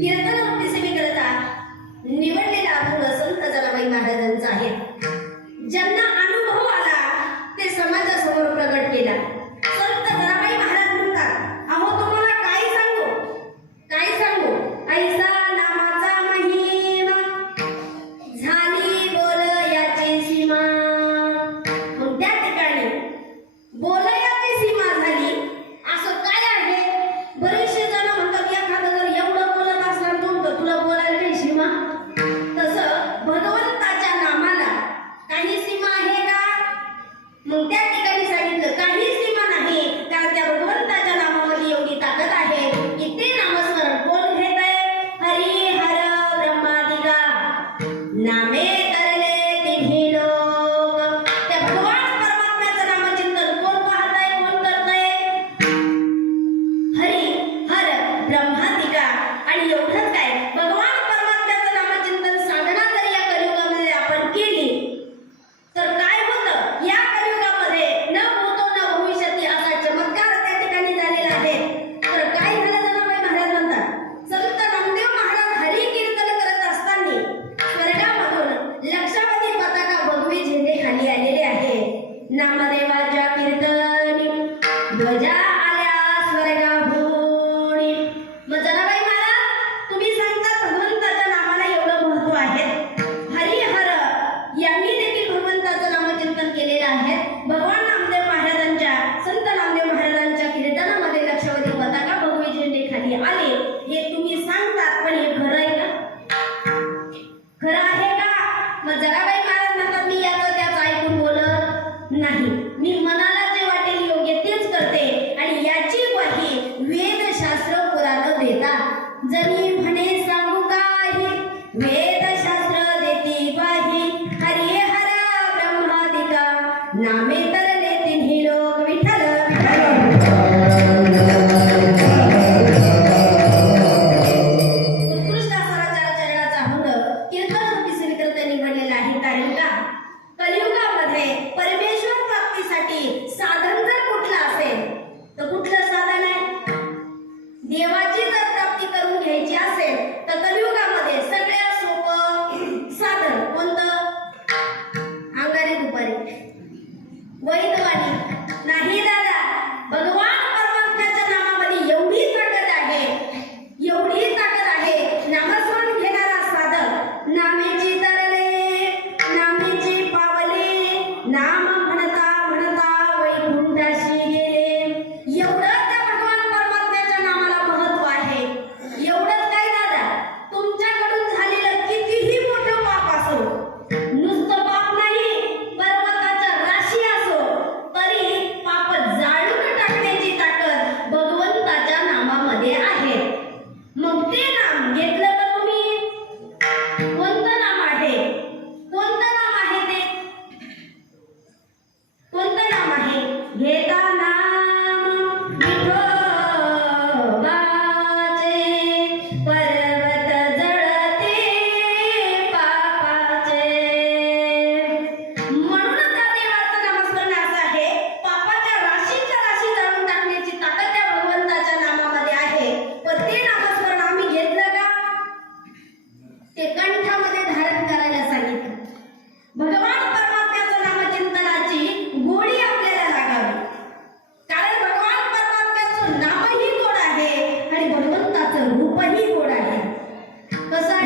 कीर्तन सेवे करत जनी म्हणे सांगू काही वेदशास्त्र देती ग्वाही हरिहरा ब्रह्मादिका नामे तरले तिन्ही लोक विठ्ठल उत्कृष्ट असा चरणाचा अंग कीर्तन रूपी स्वीकृत निवडलेला आहे. कारण का कलियुगामध्ये परमेश्वर प्राप्तीसाठी साधन जर कुठलं असेल तर कुठलं साधन आहे? देवाची जर प्राप्ती करून घ्यायची असेल तर कलियुगामध्ये सगळ्यात सोपं साधन कोणतं? अंगारी दुपारी वैदवाणी नाही दादा. भगवान परमात्म्याच्या नामामध्ये एवढी ताकद आहे, एवढी ताकद आहे. नामस्मरण घेणारा साधक नामेची तरले नामेची पावले नाम म्हणता म्हणता वैकुंठाशी गेले. एवढं त्या भगवान परमात्म्याच्या नामाला महत्व आहे. एवढंच काय दादा, तुमच्याकडून झालेलं कितीही मोठं पाप असो, नुसतं पाप नाही पर्वताच्या राशी असो, तरी पाप जाळून टाकण्याची ताकद भगवंताच्या नामामध्ये आहे. मग ते नाम घेतलं का तुम्ही? कोणतं नाम आहे? कोणतं नाम आहे ते? कोणतं नाम आहे? घेता नाम विठोबाचे पर्वत जळते पापाचे. म्हणून त्या देवाचं नामस्मरण असं आहे. पापाच्या राशीच्या राशी जाळून टाकण्याची ताकद त्या भगवंताच्या नामामध्ये आहे. पण ते नामस्मरण आम्ही घेतलं का? ते कंठामध्ये धारण करायला सांगितलं. भगवान परमात्म्याचं नामचिंतनाची गोडी आपल्याला लागावी. कारण भगवान परमात्म्याचं नामही गोड आहे आणि भगवंताचं रूपही गोड आहे. कसं आहे?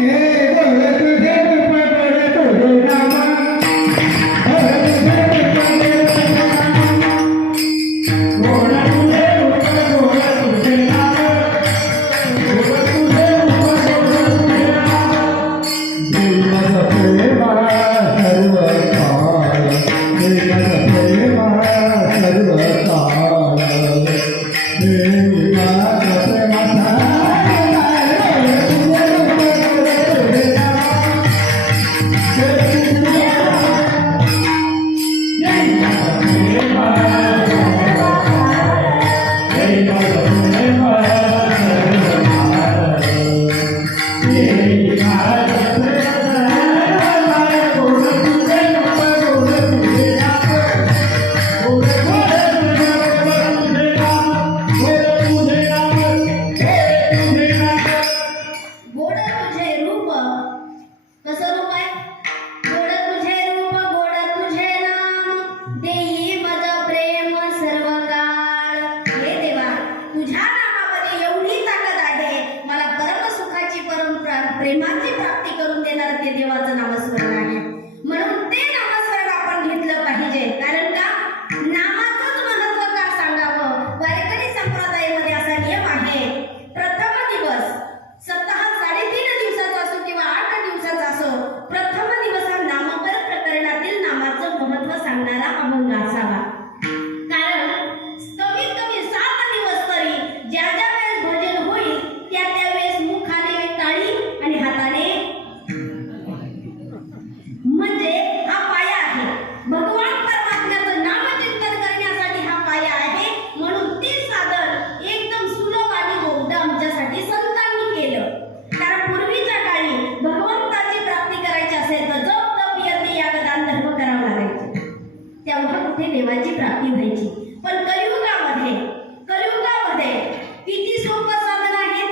गोड तुझे रूप. कसं रूप आहे? गोड तुझे रूप गोड तुझे नाम देई मज प्रेम सर्व काळ. हे देवा, तुझ्या नामामध्ये एवढी ताकद आहे. मला परम सुखाची प्रेमाची प्राप्ती करून देणार ते देवाचं नामस्मरण आहे. म्हणून ते नामस्मरण आपण घेतलं पाहिजे. कारण का नामाचंच महत्व का सांगावं? वारकरी संप्रदायामध्ये असा नियम आहे. प्रथम दिवस सप्ताह 3.5 दिवसाचा असो किंवा 8 दिवसाचा असो, प्रथम दिवस हा नामपर प्रकरणातील नामाचं महत्व सांगणारा अभंग असावा. कारण कमीत कमी 7 दिवस तरी ज्या ज्या वेळेस भजन होईल त्या त्या वेळेस मुखाने टाळी आणि हाताने म्हणजे हा पाया आहे. भगवान परमात्म्याचं नामचिंतन करण्यासाठी हा पाया आहे. म्हणून ते साधन एकदम सुलभ आणि बोगदं आमच्यासाठी संतांनी केलं. कारण पूर्वीच्या काळी भगवंताची प्राप्ती करायची असेल तर जप तप यज्ञ याग दान धर्म करावं लागायचे. तेव्हा कुठे देवाची प्राप्ती व्हायची. पण कलियुगामध्ये किती सोपं साधन आहे.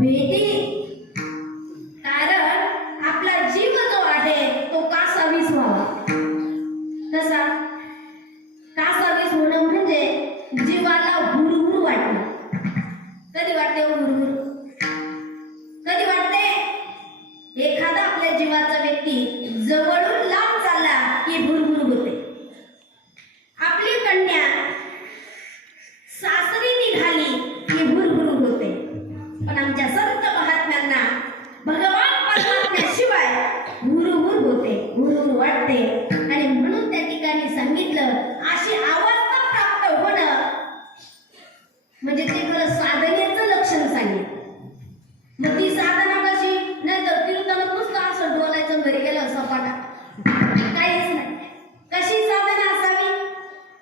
भेटी. कारण आपला जीव जो आहे तो कासावीस व्हावा. कसा कासावीस होणं म्हणजे जीवाला हुरहुर वाटणं. कधी वाटते हुरहुर? कधी वाटते एखादा आपल्या जीवाचा व्यक्ती जवळून लांब चालला की हुरहुर होते. आपली कन्या सासरी निघाली की हुरहुर होते. पण आमच्या संत महात्म्यांना भगवान परमात्म्याशिवाय हुरहुर होते, हुरहुर वाटते. आणि म्हणून त्या ठिकाणी सांगितलं अशी अवस्था प्राप्त होणं म्हणजे ते खरं साधनेचं लक्षण सांगितलं. मग ती साधना कशी? नाही तर कीर्तनात नुसतं असं डोलायचं घरी गेलं सपाटा, काहीच नाही. कशी साधना असावी?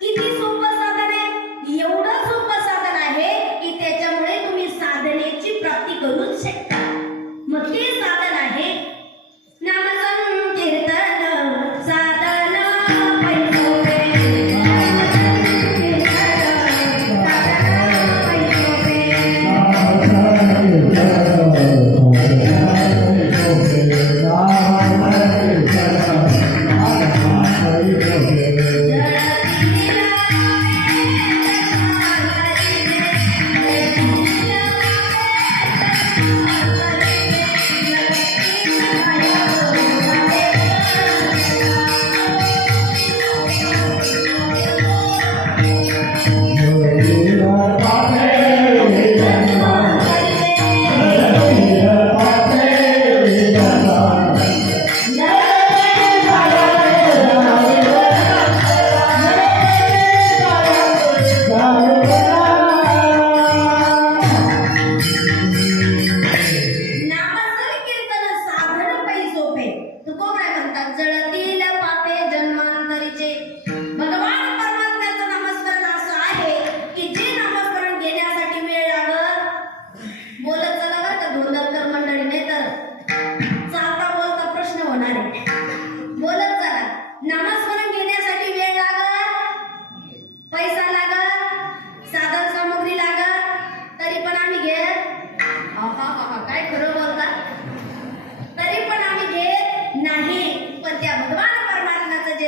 किती सोपं साधन आहे. एवढं सोपं साधन आहे की त्याच्यामुळे तुम्ही साधनेची प्राप्ती करूच शकता. मग ते साधन आहे नाम संकीर्तन साधन पैसोपे.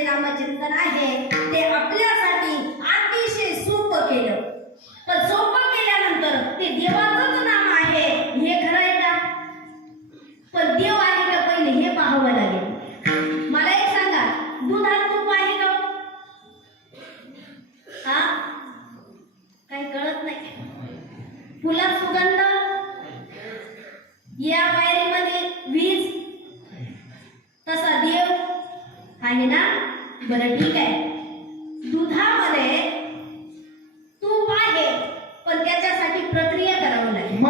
नामचिंतन आहे ते आपल्यासाठी अतिशय सोपं केलं. तर सोपं केल्यानंतर ते देवाचंच नाम आहे हे खरं आहे का? पण देव आहे का पहिले हे पाहावं लागेल. मला एक सांगा, दुधात तूप आहे का? हा, काही कळत नाही. फुलात सुगंध, या वायरीमध्ये वीज, तसा देव आहे ना? बरं ठीक आहे, दुधामध्ये तूप आहे पण त्याच्यासाठी प्रक्रिया करावी लागेल.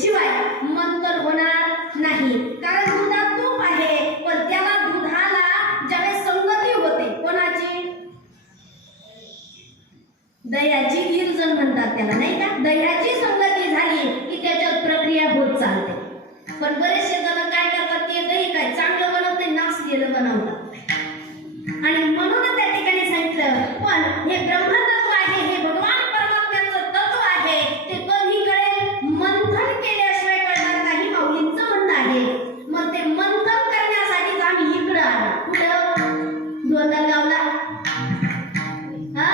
शिवाय मंथन होणार नाही. कारण दुधात तूप आहे पण त्याला दुधाला ज्यावेळेस संगती होते कोणाची? दह्याची विरजण म्हणतात त्याला, नाही का? दह्याची संगती झाली की त्याच्यात प्रक्रिया होत चालते. पण बरेचसे जण काय करतात, ते दही काय चांगलं बनवते, नासलेलं बनवतात. आणि म्हणून त्या ठिकाणी सांगितलं, पण हे ब्रह्मतत्व आहे, हे भगवान परमात्म्याचं तत्व आहे, ते कधी कळेल? मंथन केल्याशिवाय कळणार नाही, माऊलींचं म्हणणं आहे. मग ते मंथन करण्यासाठी आम्ही इकडं आलो. कुठं? दोंदरगावला. हा,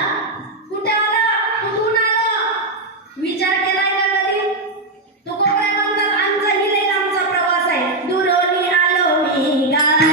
कुठं आलं? कुठून आलं? विचार केलाय का कधी? तुकोबराय म्हणतात, आमचा ही लई लांबचा प्रवास आहे. दुरोनी आलो मी गाय.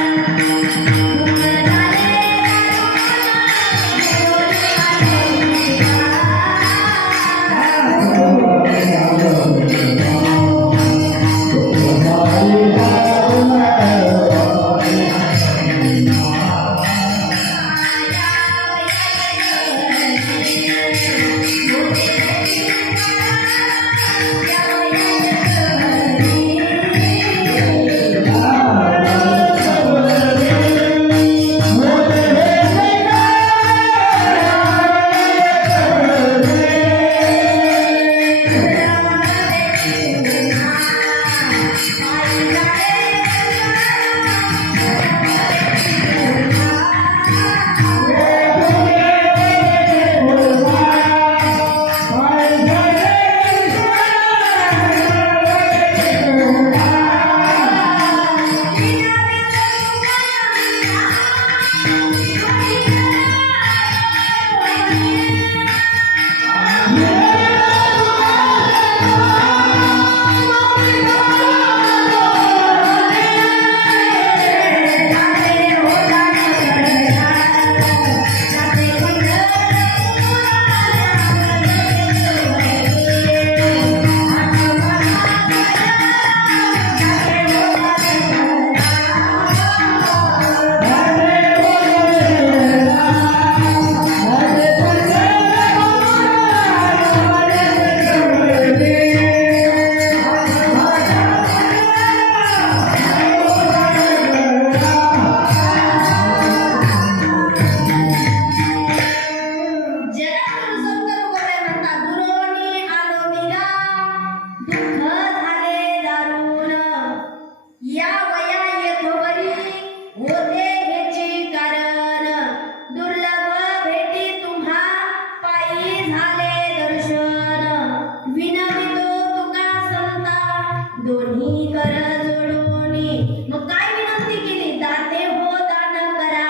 दोन्ही कर जोडूनी. मग काय विनंती केली? दाते हो दान करा,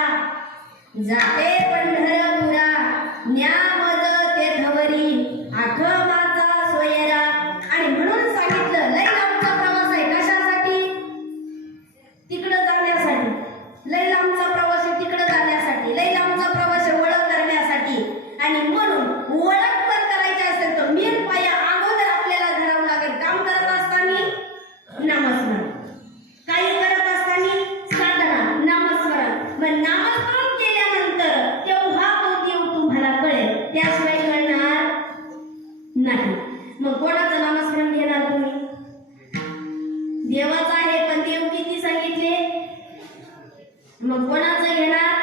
जाते पंढरपुरा, न्या मज तेथवरी, आठमाचा सोयरा. आणि म्हणून सांगितलं, लई लांबचा प्रवास आहे. कशासाठी? तिकडं जाण्यासाठी. लई लांबचा प्रवास आहे, तिकडं जाण्यासाठी. लई लांबचा प्रवास आहे, ओळख करण्यासाठी. आणि म्हणून ओळख जर करायची असेल तर मीर पाया अगोदर आपल्याला धरावं लागेल. काम करत असताना नामस्मरण, काही करत असताना साधना, नामस्मरण. मग नामस्मरण केल्यानंतर तेव्हा तो देव तुम्हाला कळेल, त्याशिवाय कळणार नाही. मग कोणाचं नामस्मरण घेणार तुम्ही? देवाचं आहे, पण देव किती सांगितले? मग कोणाचं घेणार?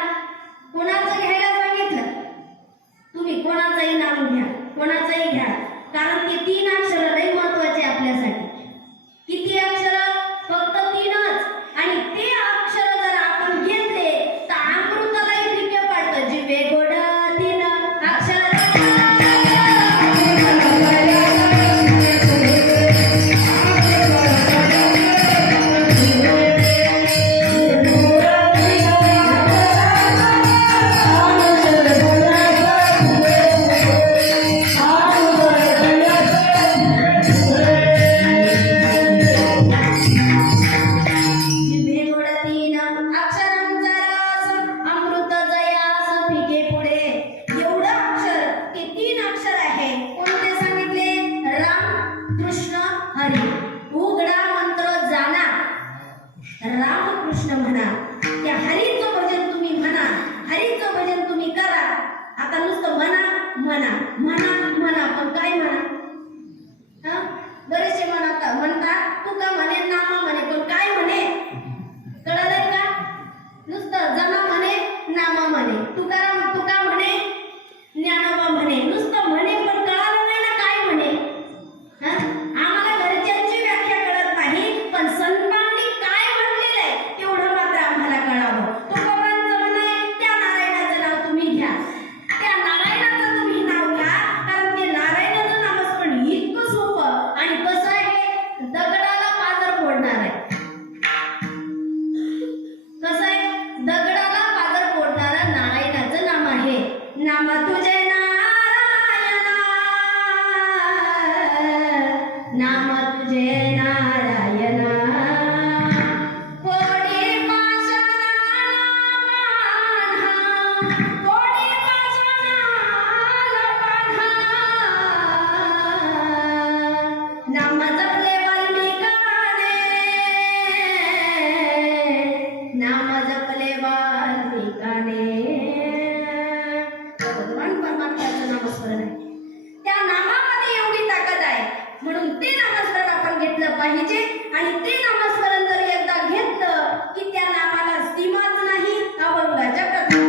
कोणाचं घ्यायला सांगितलं? तुम्ही कोणाचंही नाम घ्या, कोणाचंही घ्या, कारण ते 3 अक्षर लई महत्वाचे आपल्यासाठी. किती अक्षर? फक्त 3च. आणि ते अक्षर जर आपण घेतले तर अमृताला इतके पडतं. जिवे गोड 3 अक्षर. रामकृष्ण म्हणा, त्या हरीचं भजन तुम्ही म्हणा, हरीचं भजन तुम्ही करा. आता नुसतं म्हणा म्हणा म्हणा म्हणा, पण काय म्हणा? बरेचसे म्हणतात तुका म्हणे, नामा म्हणे, पण काय म्हणे? कळलंय का? नुसतं जना म्हणे, नामा म्हणे, तुकाराम तुका म्हणे, ज्ञानोबा म्हणे, नुसतं म्हणे, पण पाहिजे आणि ते नामस्मरण जर एकदा घेतलं की त्या नामाला सीमाच नाही अभंगाच्या प्रथा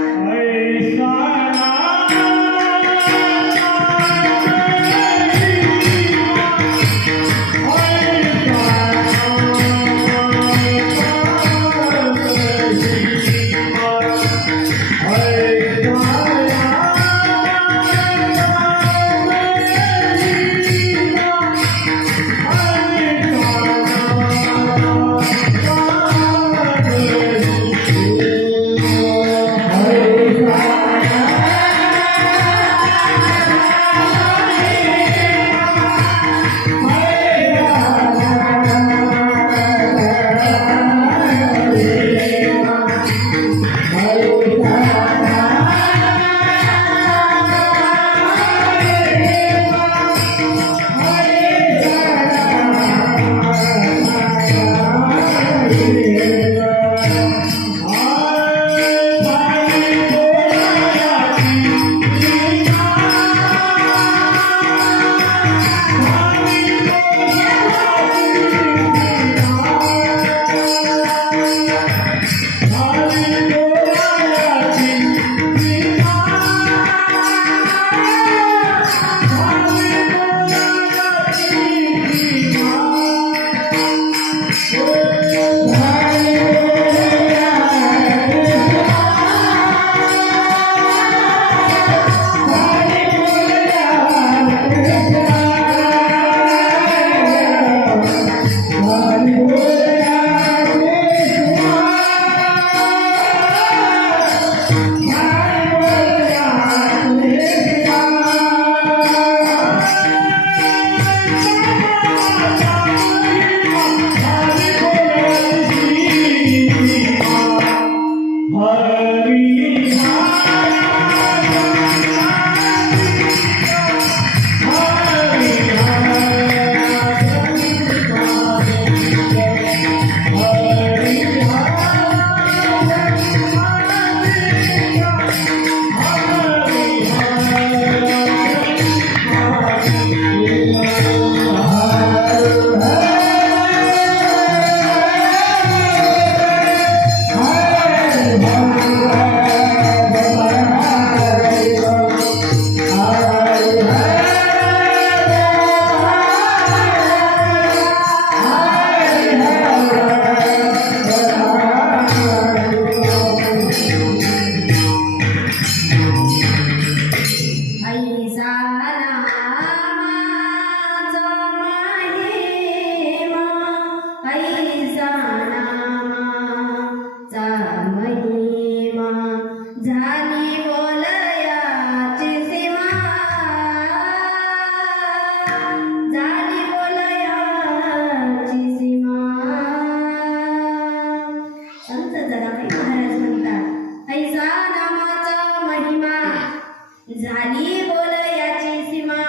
झाली बोल याची सीमा.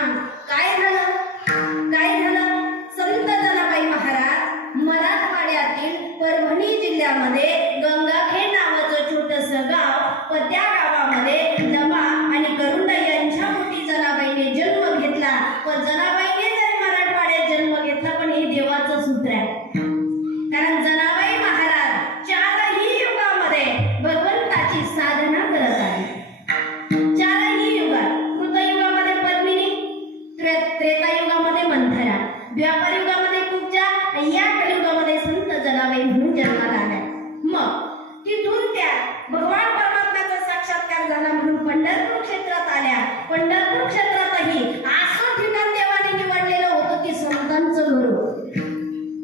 काय झालं संत जनाबाई महाराज मराठवाड्यातील परभणी जिल्ह्यामध्ये गंगाखेड नावाचं छोटंसं गाव व त्या गावामध्ये नमा आणि करुंडा यांच्या मोठी जनाबाईने जन्म घेतला व जनाबाईने जरी मराठवाड्यात जन्म घेतला पण हे देवाचं सूत्र आहे. कारण जनाबाई महाराज चारही युगामध्ये भगवंताची साधना करत आहे. चारही युगात कृतयुगामध्ये पद्मिनी, त्रेतायुगामध्ये मंथरा, द्वापर युगामध्ये कुब्जा, या कलियुगामध्ये संत जनाबाई म्हणून जन्माला आल्या. मग तिथून त्या भगवान परमात्म्याचा साक्षात्कार झाला म्हणून पंढरपूर क्षेत्रात आल्या. पंढरपूर क्षेत्रातही असं ठिकाण देवाने निवडलेलं होतं की संतांचं घर होतं,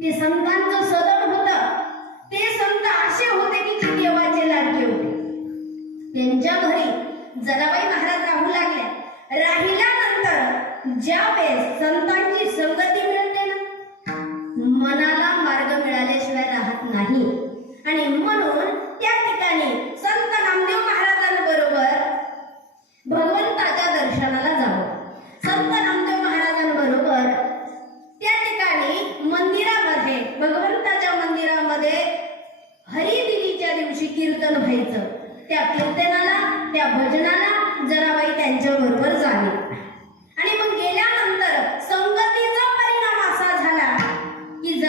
ते संतांचं सदन होतं. ते संत असे होते की जे देवाचे लाडके होते. त्यांच्या घरी जनाबाई महाराज राहू लागल्या. राहिल्यानंतर ज्या वेळेस संतांची संगती मिळते ना, मनाला मार्ग मिळाल्याशिवाय राहत नाही. आणि म्हणून त्या ठिकाणी संत नामदेव महाराजांबरोबर भगवंताच्या दर्शनाला जावं. संत नामदेव महाराजांबरोबर त्या ठिकाणी मंदिरामध्ये, भगवंताच्या मंदिरामध्ये हरिदिनीच्या दिवशी कीर्तन व्हायचं. त्या कीर्तनाला, त्या भजनाला जनाबाई त्यांच्या बरोबर झाली. आणि मग गेल्यानंतर संगतीचा परिणाम असा झाला की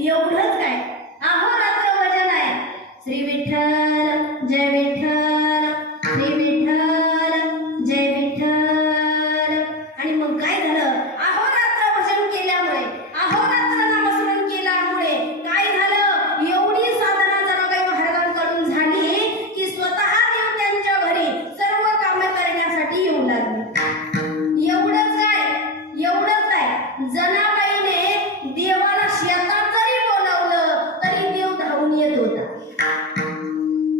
एवढंच काय अहोरात्र भजन आहे. श्री विठ्ठल जय विठ्ठल, श्री विठ्ठल जय विठ्ठल. आणि मग काय झालं? अहोरात्र भजन केल्यामुळे, अहोरात्र नामस्मरण केल्यामुळे काय झालं? एवढी साधना जनाबाई महाराजांकडून झाली की स्वतः देव त्यांच्या घरी सर्व कामे करण्यासाठी येऊ लागले. एवढंच काय, एवढंच काय, जनाबाईने देवाला शेतात जरी बोलावलं तरी देव धावून येत होता.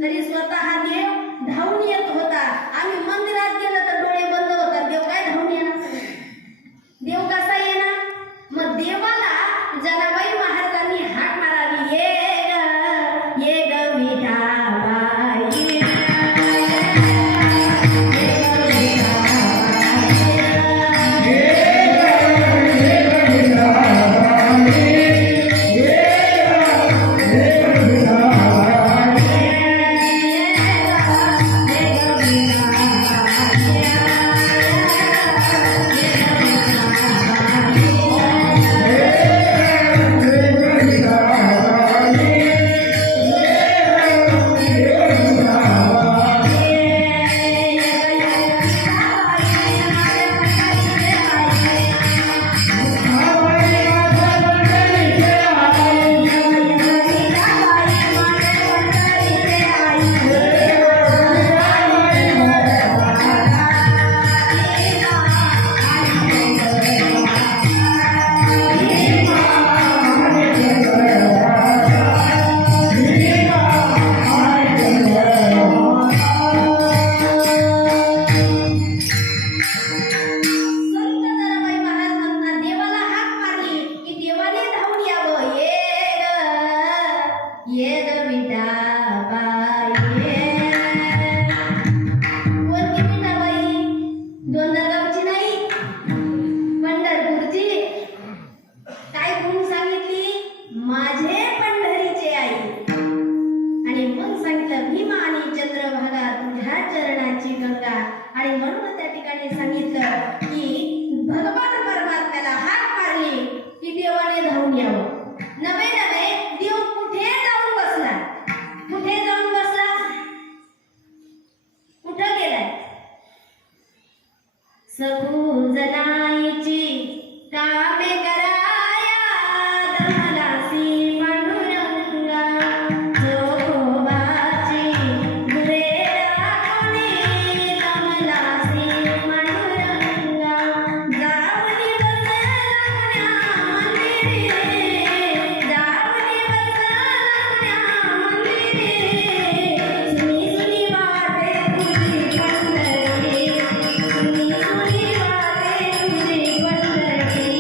तरी स्वतः देव धावून येत होता. आम्ही मंदिरात गेलो तर डोळे बंद होतात, देव काय धावून येणार? देव कसा येणार? मग देवाला जनाबाई महाराजांनी हाक मारावी, ये ग विठाबाई, आणि म्हणून त्या ठिकाणी सांगितलं की भगवान परमात्म्याला हाक मारली की देवाने धावून यावं. नवे नवे देव कुठे जाऊन बसला? कुठे जाऊन बसला? कुठं गेलाय? सखू जनाईची कामे कराया दमलासी पांडुरंगा, जोगोबाची गुरे राखणे दमलासी पांडुरंगा, जावली बसल्या मंदिरे, जावली बसल्या मंदिरे, सुनी सुनी वाटे तुझी पंढरी, सुनी सुनी वाटे तुझी पंढरी.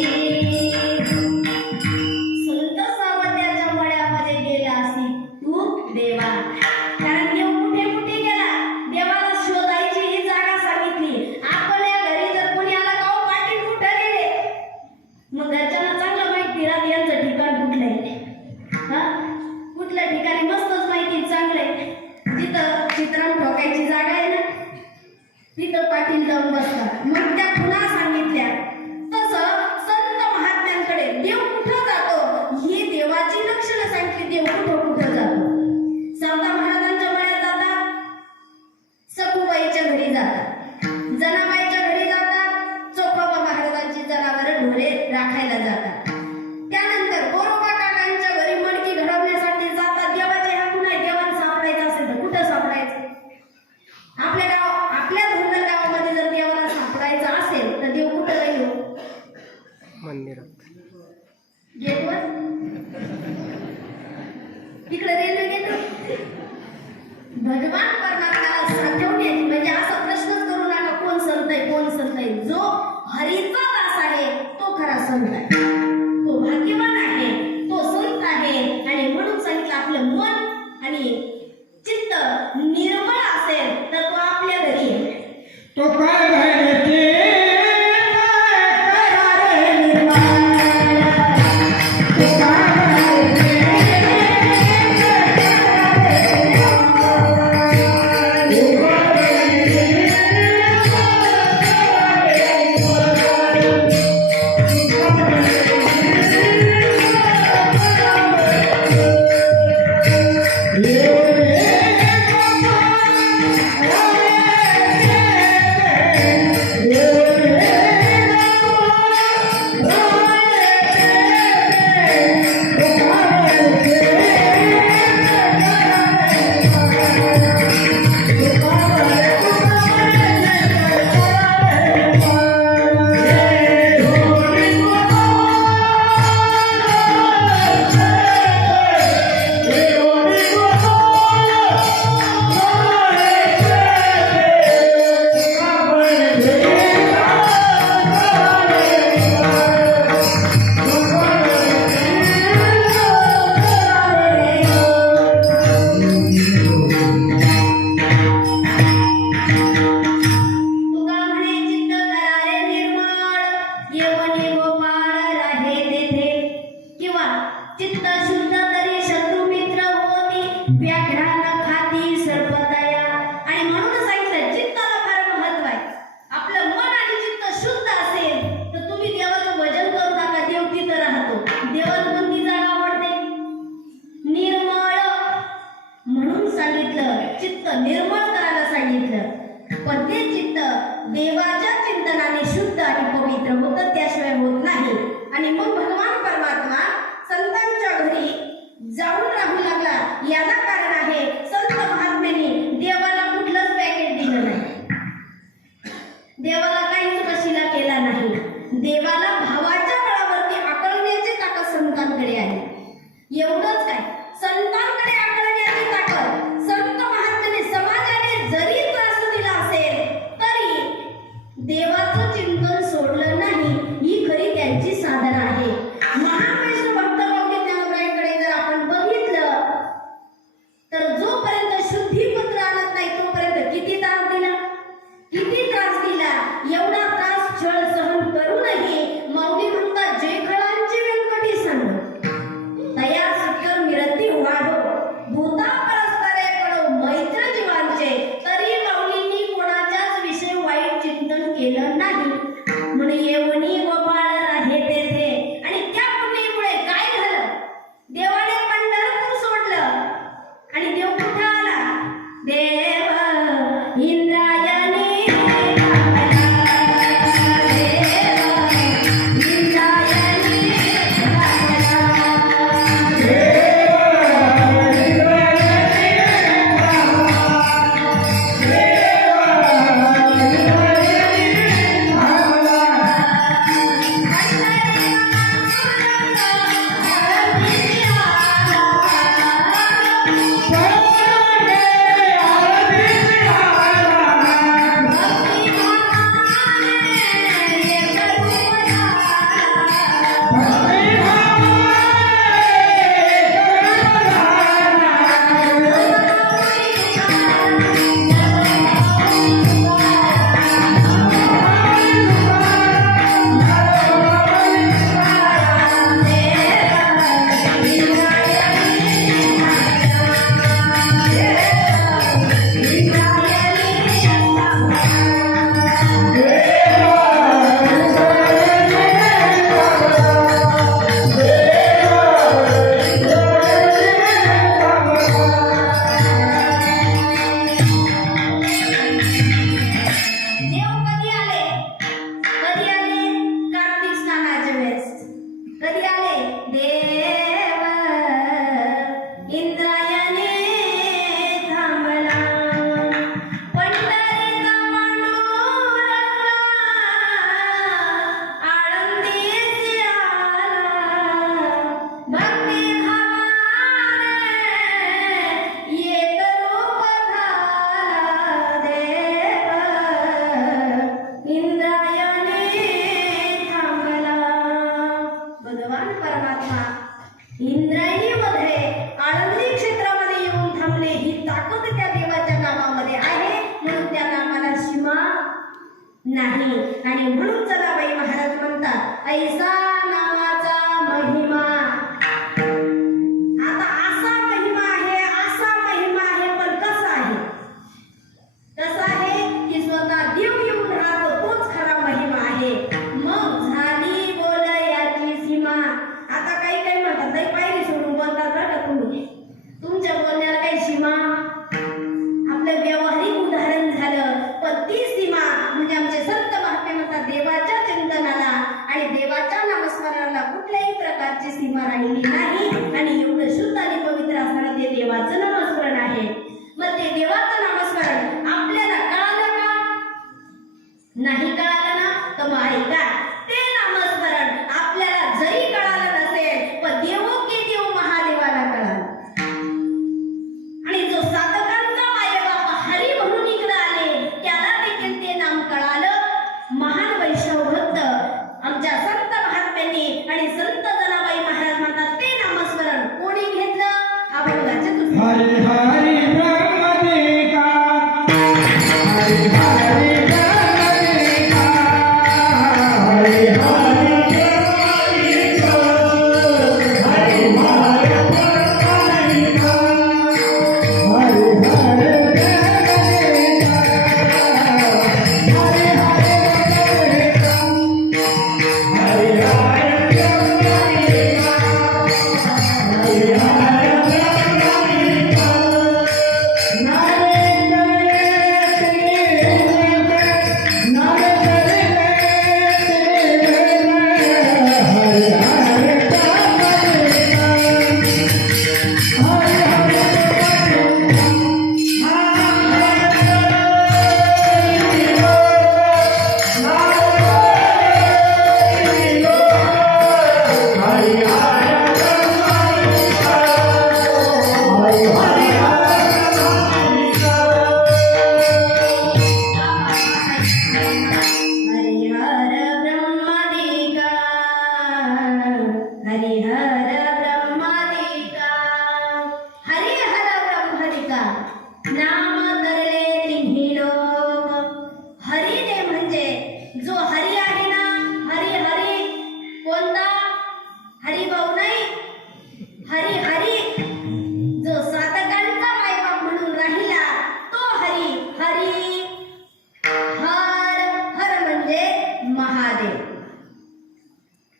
संत सावत्याच्या मळ्यामध्ये गेला असी तू देवा. कारण देव कुठे कुठे गेला? देवाला शोधायची ही जागा सांगितली. आपल्या घरी जर कोणी आला का ओ पाटील कुठे गेले? मग घरच्यांना चांगलं माहिती राहते यांचं ठिकाण कुठलंय. कुठल्या ठिकाणी मस्तच माहिती चांगलंय. जिथं चित्रांत ठोकायची जागा आहे ना तिथं पाटील जाऊन बसतात. मग त्या पुन्हा सांगितल्या. तसं संत महात्म्यांकडे देव कुठं जातो ही देवाची लक्षणं सांगितली. देव कुठं कुठं जातो? संत महाराजांच्या मळ्यात जातात, सखूबाईच्या घरी जातात, जनाबाईच्या घरी जातात, चोखोबा महाराजांची जनावरं ढोरे राखायला जातात. त्यानंतर गोरोबा काकांच्या घरी मडकी घडवण्यासाठी जातात. देवाचे हाकून आहे. देवाला सापडायचं असेल तर कुठं सापडायचं? आपल्या गाव आपल्या धुंद तिकडे रेल्वे गेले. भगवान परमात्म्याला साठवण्याची म्हणजे असा प्रश्नच करू नका कोण संत आहे कोण संत आहे. जो हरीचा दास आहे तो खरा संत आहे, तो भाग्यवान आहे, तो संत आहे. आणि म्हणून सांगितलं आपलं मन आणि चित्त निर्मळ असेल तर तो आपल्या घरी आहे. तो काय भरते चित्त निर्मळ करायला सांगितलं. पण ते चित्त देवाच्या चिंतनाने शुद्ध आणि पवित्र होतं, त्याशिवाय होत नाही. आणि मग भगवान परमात्मा संतांच्या घरी जाऊन राहू लागला. याला कारण आहे संत महात्म्यांनी देवाला कुठलंच पॅकेट दिलं नाही, देवाला काहीच वशिला केला नाही. देवाला भावाच्या बळावरती आकळण्याची ताकद संतांकडे आहे. एवढंच काय, संतांकडे आकळण्याची ताकद संत महात्म्याने समाजाने जरी त्रास दिला असेल तरी देवाचं चिंतन सोडलं नाही, ही खरी त्यांची साधना आहे. महावैष्णव भक्त मौली ज्ञानोबाईंकडे जर आपण बघितलं तर जोपर्यंत शुद्धीपत्र आणत नाही तोपर्यंत किती त्रास दिला, किती त्रास दिला. एवढा त्रास छळ सहन करूनही नाही. आणि म्हणून जनाबाई महाराज म्हणतात ऐसा नामाचा महिमा. आता असा महिमा आहे पण कसा आहे? कसा आहे की स्वतः देव येऊन राहतो तोच खरा महिमा आहे. मग झाली बोल याची सीमा. आता काही म्हणतात नाही पायरी सोडून बोलतात बरं का तुम्ही. तुमच्या बोलण्याला काही सीमा? आपलं व्यावहारिक उदाहरण झालं पण ती सीमा म्हणजे आमचे संत महात्मे म्हणतात देवाच्या चिंतनाला आणि देवाच्या नामस्मरणाला कुठल्याही प्रकारची सीमा राहिली नाही. आणि एवढं शुद्ध आणि पवित्र असताना ते देवाचं नामस्मरण आहे. मग ते देवाचं नामस्मरण आपल्याला कळालं का? नाही कळालं ना? तर मग ऐका, ते नामस्मरण आपल्याला जरी कळालं नसेल पण देवो के देव महादेवाला कळालं. आणि जो साधकांचा मायबाप हरी म्हणून इकडे आले त्याला देखील ते नाम कळालं. महान वैष्णव भक्त आमच्या संत महात्म्यांनी आणि संत जनाबाई महाराज म्हणतात ते नामस्मरण कोणी घेतलं? अभंगाचे तुझे हरी हरी ब्रह्मदेका हरी हरी ब्रह्मदेका हरी हरी ब्रह्मदेका हरी हरी ब्रह्मदेका हरी नाम धरले तिन्ही लोक. हरीने म्हणजे जो हरी आहे ना, हरी हरी कोणता? हरिभाऊ नाही, हरी हरी जो साधकांचा मायबाप म्हणून राहिला तो हरी. हरी हर हर म्हणजे महादेव.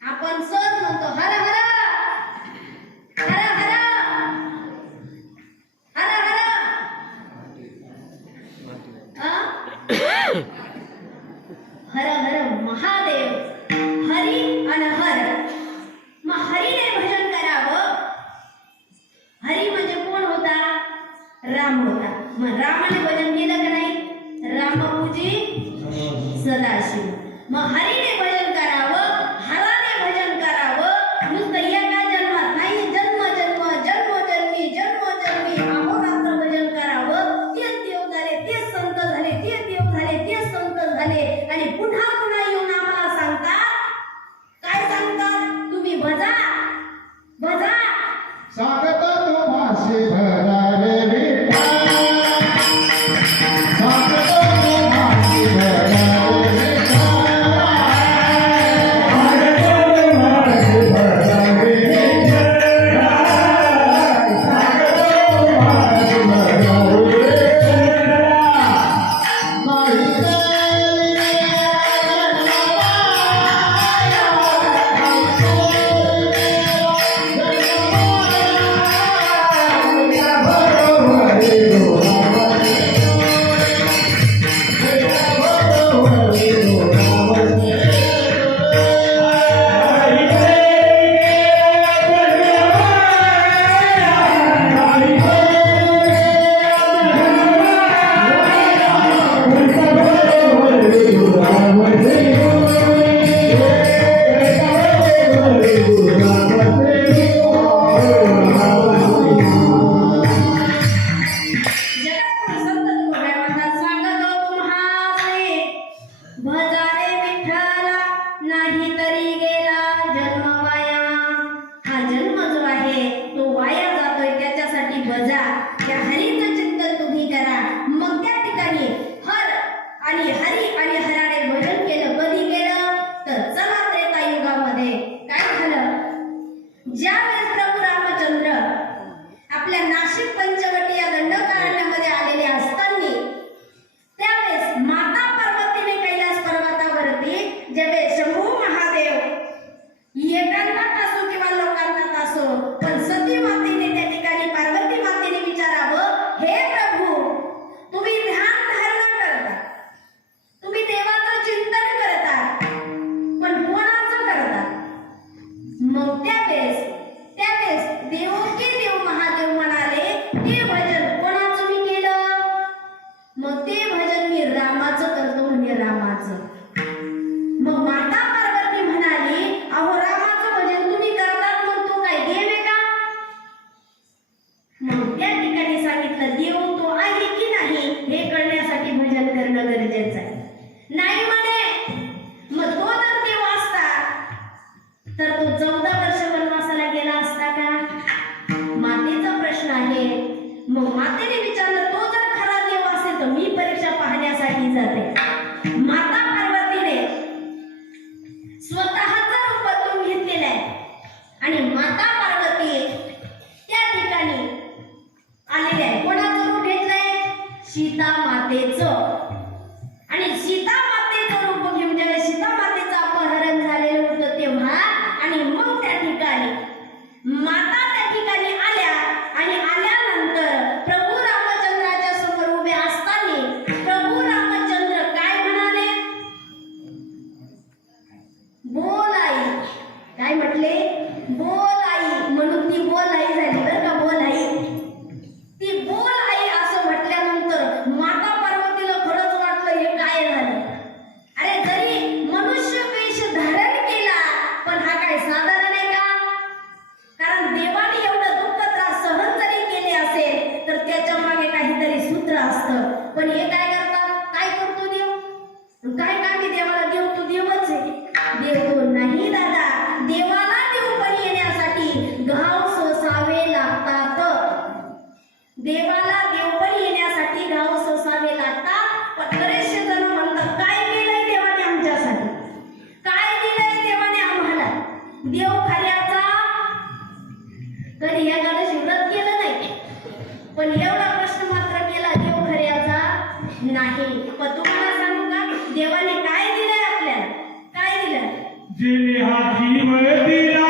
आपण सहज म्हणतो हर हर हर हर हर हर. हर हर महादेव. हरी आणि हर. मग हरीने भजन करावं. हरी म्हणजे कोण होता? राम होता. मग रामाने भजन केलं का नाही? रामपूजी सदाशिव. मग हरीने भजन करावं, हराने भजन करावं. नुसतं एका जन्मात नाही, जन्म जन्म जन्मोजन्मी जन्मोजन्मी अहोरात्र भजन करावं. तेच देव झाले, तेच संत झाले, तेच देव झाले, तेच संत झाले. आणि पुन्हा पुन्हा येऊन आम्हाला सांगतात, काय सांगतात? तुम्ही भजा भजा. स्वागत तुम्हासी भरारे विठ्ठल स्वागत तुम्हासी भरारे विठ्ठल स्वागत तुम्हासी भरारे विठ्ठल स्वागत तुम्हासी भरारे विठ्ठल. भजारे विठ्ठला नाही तरी गेला जन्म वाया. हा जन्म जो आहे तो वाया जातोय, त्याच्यासाठी भजा. त्या हरीचं चिंतन तुम्ही करा. मग त्या ठिकाणी हर आणि हरी आणि हराडे रामाचं. मग माता पार्वती म्हणाली, अहो रामाचं भजन तुम्ही करतात मग तो काय देव आहे का? मग त्या ठिकाणी सांगितलं देव तो आहे की नाही हे कळण्यासाठी भजन करणं गरजेचं आहे. नाही म्हणे, मग तो जर देव असता तर तो 14 वर्ष वनवासाला गेला असता का? मातेचा प्रश्न आहे. मग मातेने विचारलं, तो जर खरा देव असेल तर मी परीक्षा पाहण्यासाठी जाते. माता पार्वतीने स्वतःचा रूप बदलून घेतलेला आहे आणि माता पार्वती त्या ठिकाणी आलेले आहे. कोणाचं रूप घेतलंय? सीता मातेचं. आणि सीता मातेचं रूप घेऊन जेव्हा सीता मातेचं अपहरण झालेलं होतं तेव्हा आणि मग त्या ठिकाणी माता त्या ठिकाणी आल्या आणि आल्यानंतर प्रभू रामचंद्राच्या समोर उभे असताना प्रभू रामचंद्र काय म्हणाले? बोल आई. काय म्हटले? बोल आई. म्हणून ती बोल आई झाली बरं का, बोल आई. ती बोल आई असं म्हटल्यानंतर माता पार्वतीला खरंच वाटलं हे काय झालं. अरे जरी मनुष्य वेश धारण केला पण हा काय साधारण आहे का? कारण देवाने एवढं दुःख त्रास सहन जरी केले असेल तर त्याच्या मागे काहीतरी सूत्र असतं. पण हे काय करतात? काय करतो देव? काय कामी देवाला? देव तो देवच आहे. देव तो नाही दादा. देवाला देवपणी येण्यासाठी घाव सोसावे लागतात. देवाला देवपणी येण्यासाठी घाव सोसावे लागतात. पण बरेचसे जण म्हणतात काय केलंय देवाने आमच्यासाठी, काय दिलंय देवाने आम्हाला. देव खऱ्याचा कधी एखादं शिवरात केलं नाही, पण एवढा प्रश्न मात्र केला देव खऱ्याचा नाही. पण तुम्हाला सांगू का देवाने काय दिलंय आपल्याला? काय दिलं? जिने हा जीव दिला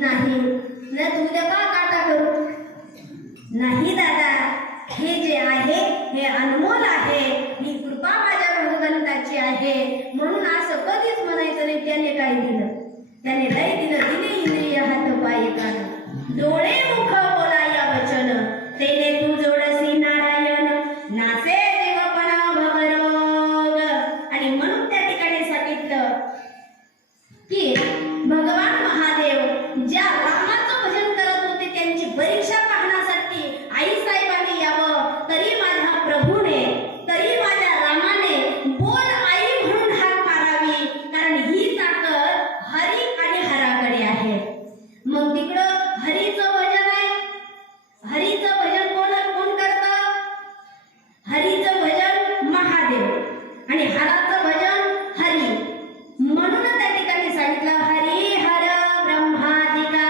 नाही न तू उद्या का काटा करू. नाही दादा, हे जे आहे हे अनमोल आहे, ही कृपा माझ्या भगवंताची आहे. म्हणून असं कधीच म्हणायचं नाही त्याने काय दिलं. त्याने लय दिलं, दिले इंद्रिय हात पाय कान, डोळे मुख बोलाया वचन, तेने तू जोडसी नारायण, नाचे देवपणा भवरोग. आणि म्हणून त्या ठिकाणी सांगितलं की भगवान महादेव ज्या रामाचं भजन करत होते त्यांची परीक्षा पाहण्यासाठी आई साहेबांनी यावं, तरी माझ्या प्रभूने, तरी माझ्या रामाने बोल आई म्हणून हाक मारावी, कारण ही ताकद हरी आणि हराकडे आहे. मग तिकडं हरीचं भजन आहे. हरीचं भजन कोण करतं? हरीचं भजन महादेव आणि हराचं भजन हरी. म्हणून त्या ठिकाणी सांगितलं हरी हर ब्रह्मादिका.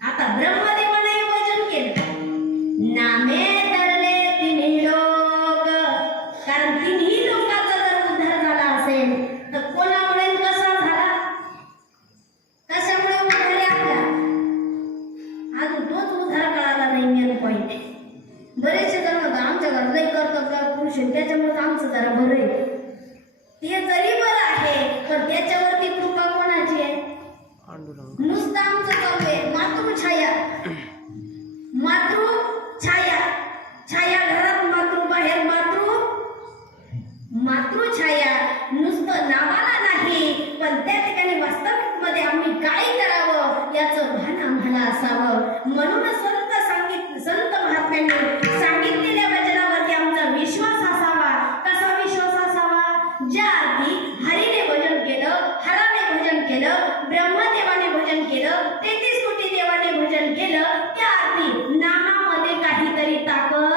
आता ब्रह्मदेवाने भजन केलं, नामे तरले तिन्ही लोक. कारण तिन्ही लोकांचा जर उद्धार झाला असेल तर कोणामुळे कसा झाला, कशामुळे उद्धार आहे आपला? अजून तोच उद्धार कळाला नाही. Main point. बरेचसे जण म्हणतात आमच्या घरात लई करतात पुरुष त्याच्यामुळे आमचं जरा बरं आहे. ते जरी बरं आहे पण त्याच्यावरती कृपा कोणाची आहे? नुसतं आमचं चालू आहे मातृछाया, मातृछाया, छाया घरात मातृ, बाहेर मातृछाया. नुसतं नावाला नाही पण त्या ठिकाणी वास्तविक मध्ये आम्ही काय करावं याचं भान आम्हाला असावं. म्हणून संत महात्म्यांनी सांगितलेल्या वचनावरती आमचा विश्वास असावा. कसा विश्वास असावा? ज्या अर्थी हरीने भजन केलं, हराने भजन केलं, ब्रह्मदेवाने भजन केलं, 33 कोटी देवाने भजन केलं, त्या अर्थी नामामध्ये काहीतरी ताकद,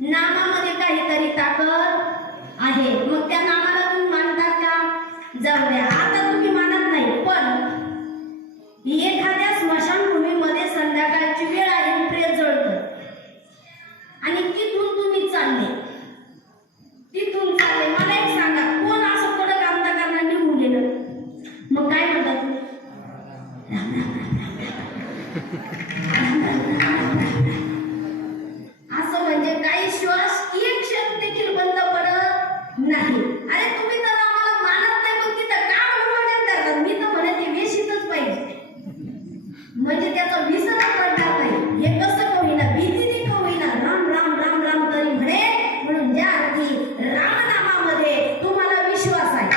नामामध्ये काहीतरी ताकद आहे. मग त्या नामाला तुम्ही मानतात का? जाऊ द्या, आता तुम्ही मानत नाही. पण एखाद्या स्मशानभूमीमध्ये संध्याकाळची वेळ आहे, प्रेत जळतं आणि तिथून तुम्ही चालले, मला एक सांगा, कोण असं कडक अंतःकरणाने निघून गेलं? मग काय म्हणतात? राम राम असं म्हणजे काही श्वास एक क्षण देखील बंद पडत नाही. अरे तुम्ही तर आम्हाला मानत नाही मग तिथं का भजन करतात? मी तर म्हणते वेशीतच पाहिजे, म्हणजे त्याचा विसरच पडणार नाही. हे कसं का होईना, भीतीने का होईना, राम राम राम राम तरी म्हणे. म्हणून ज्या अर्थी रामनामामध्ये तुम्हाला विश्वास आहे,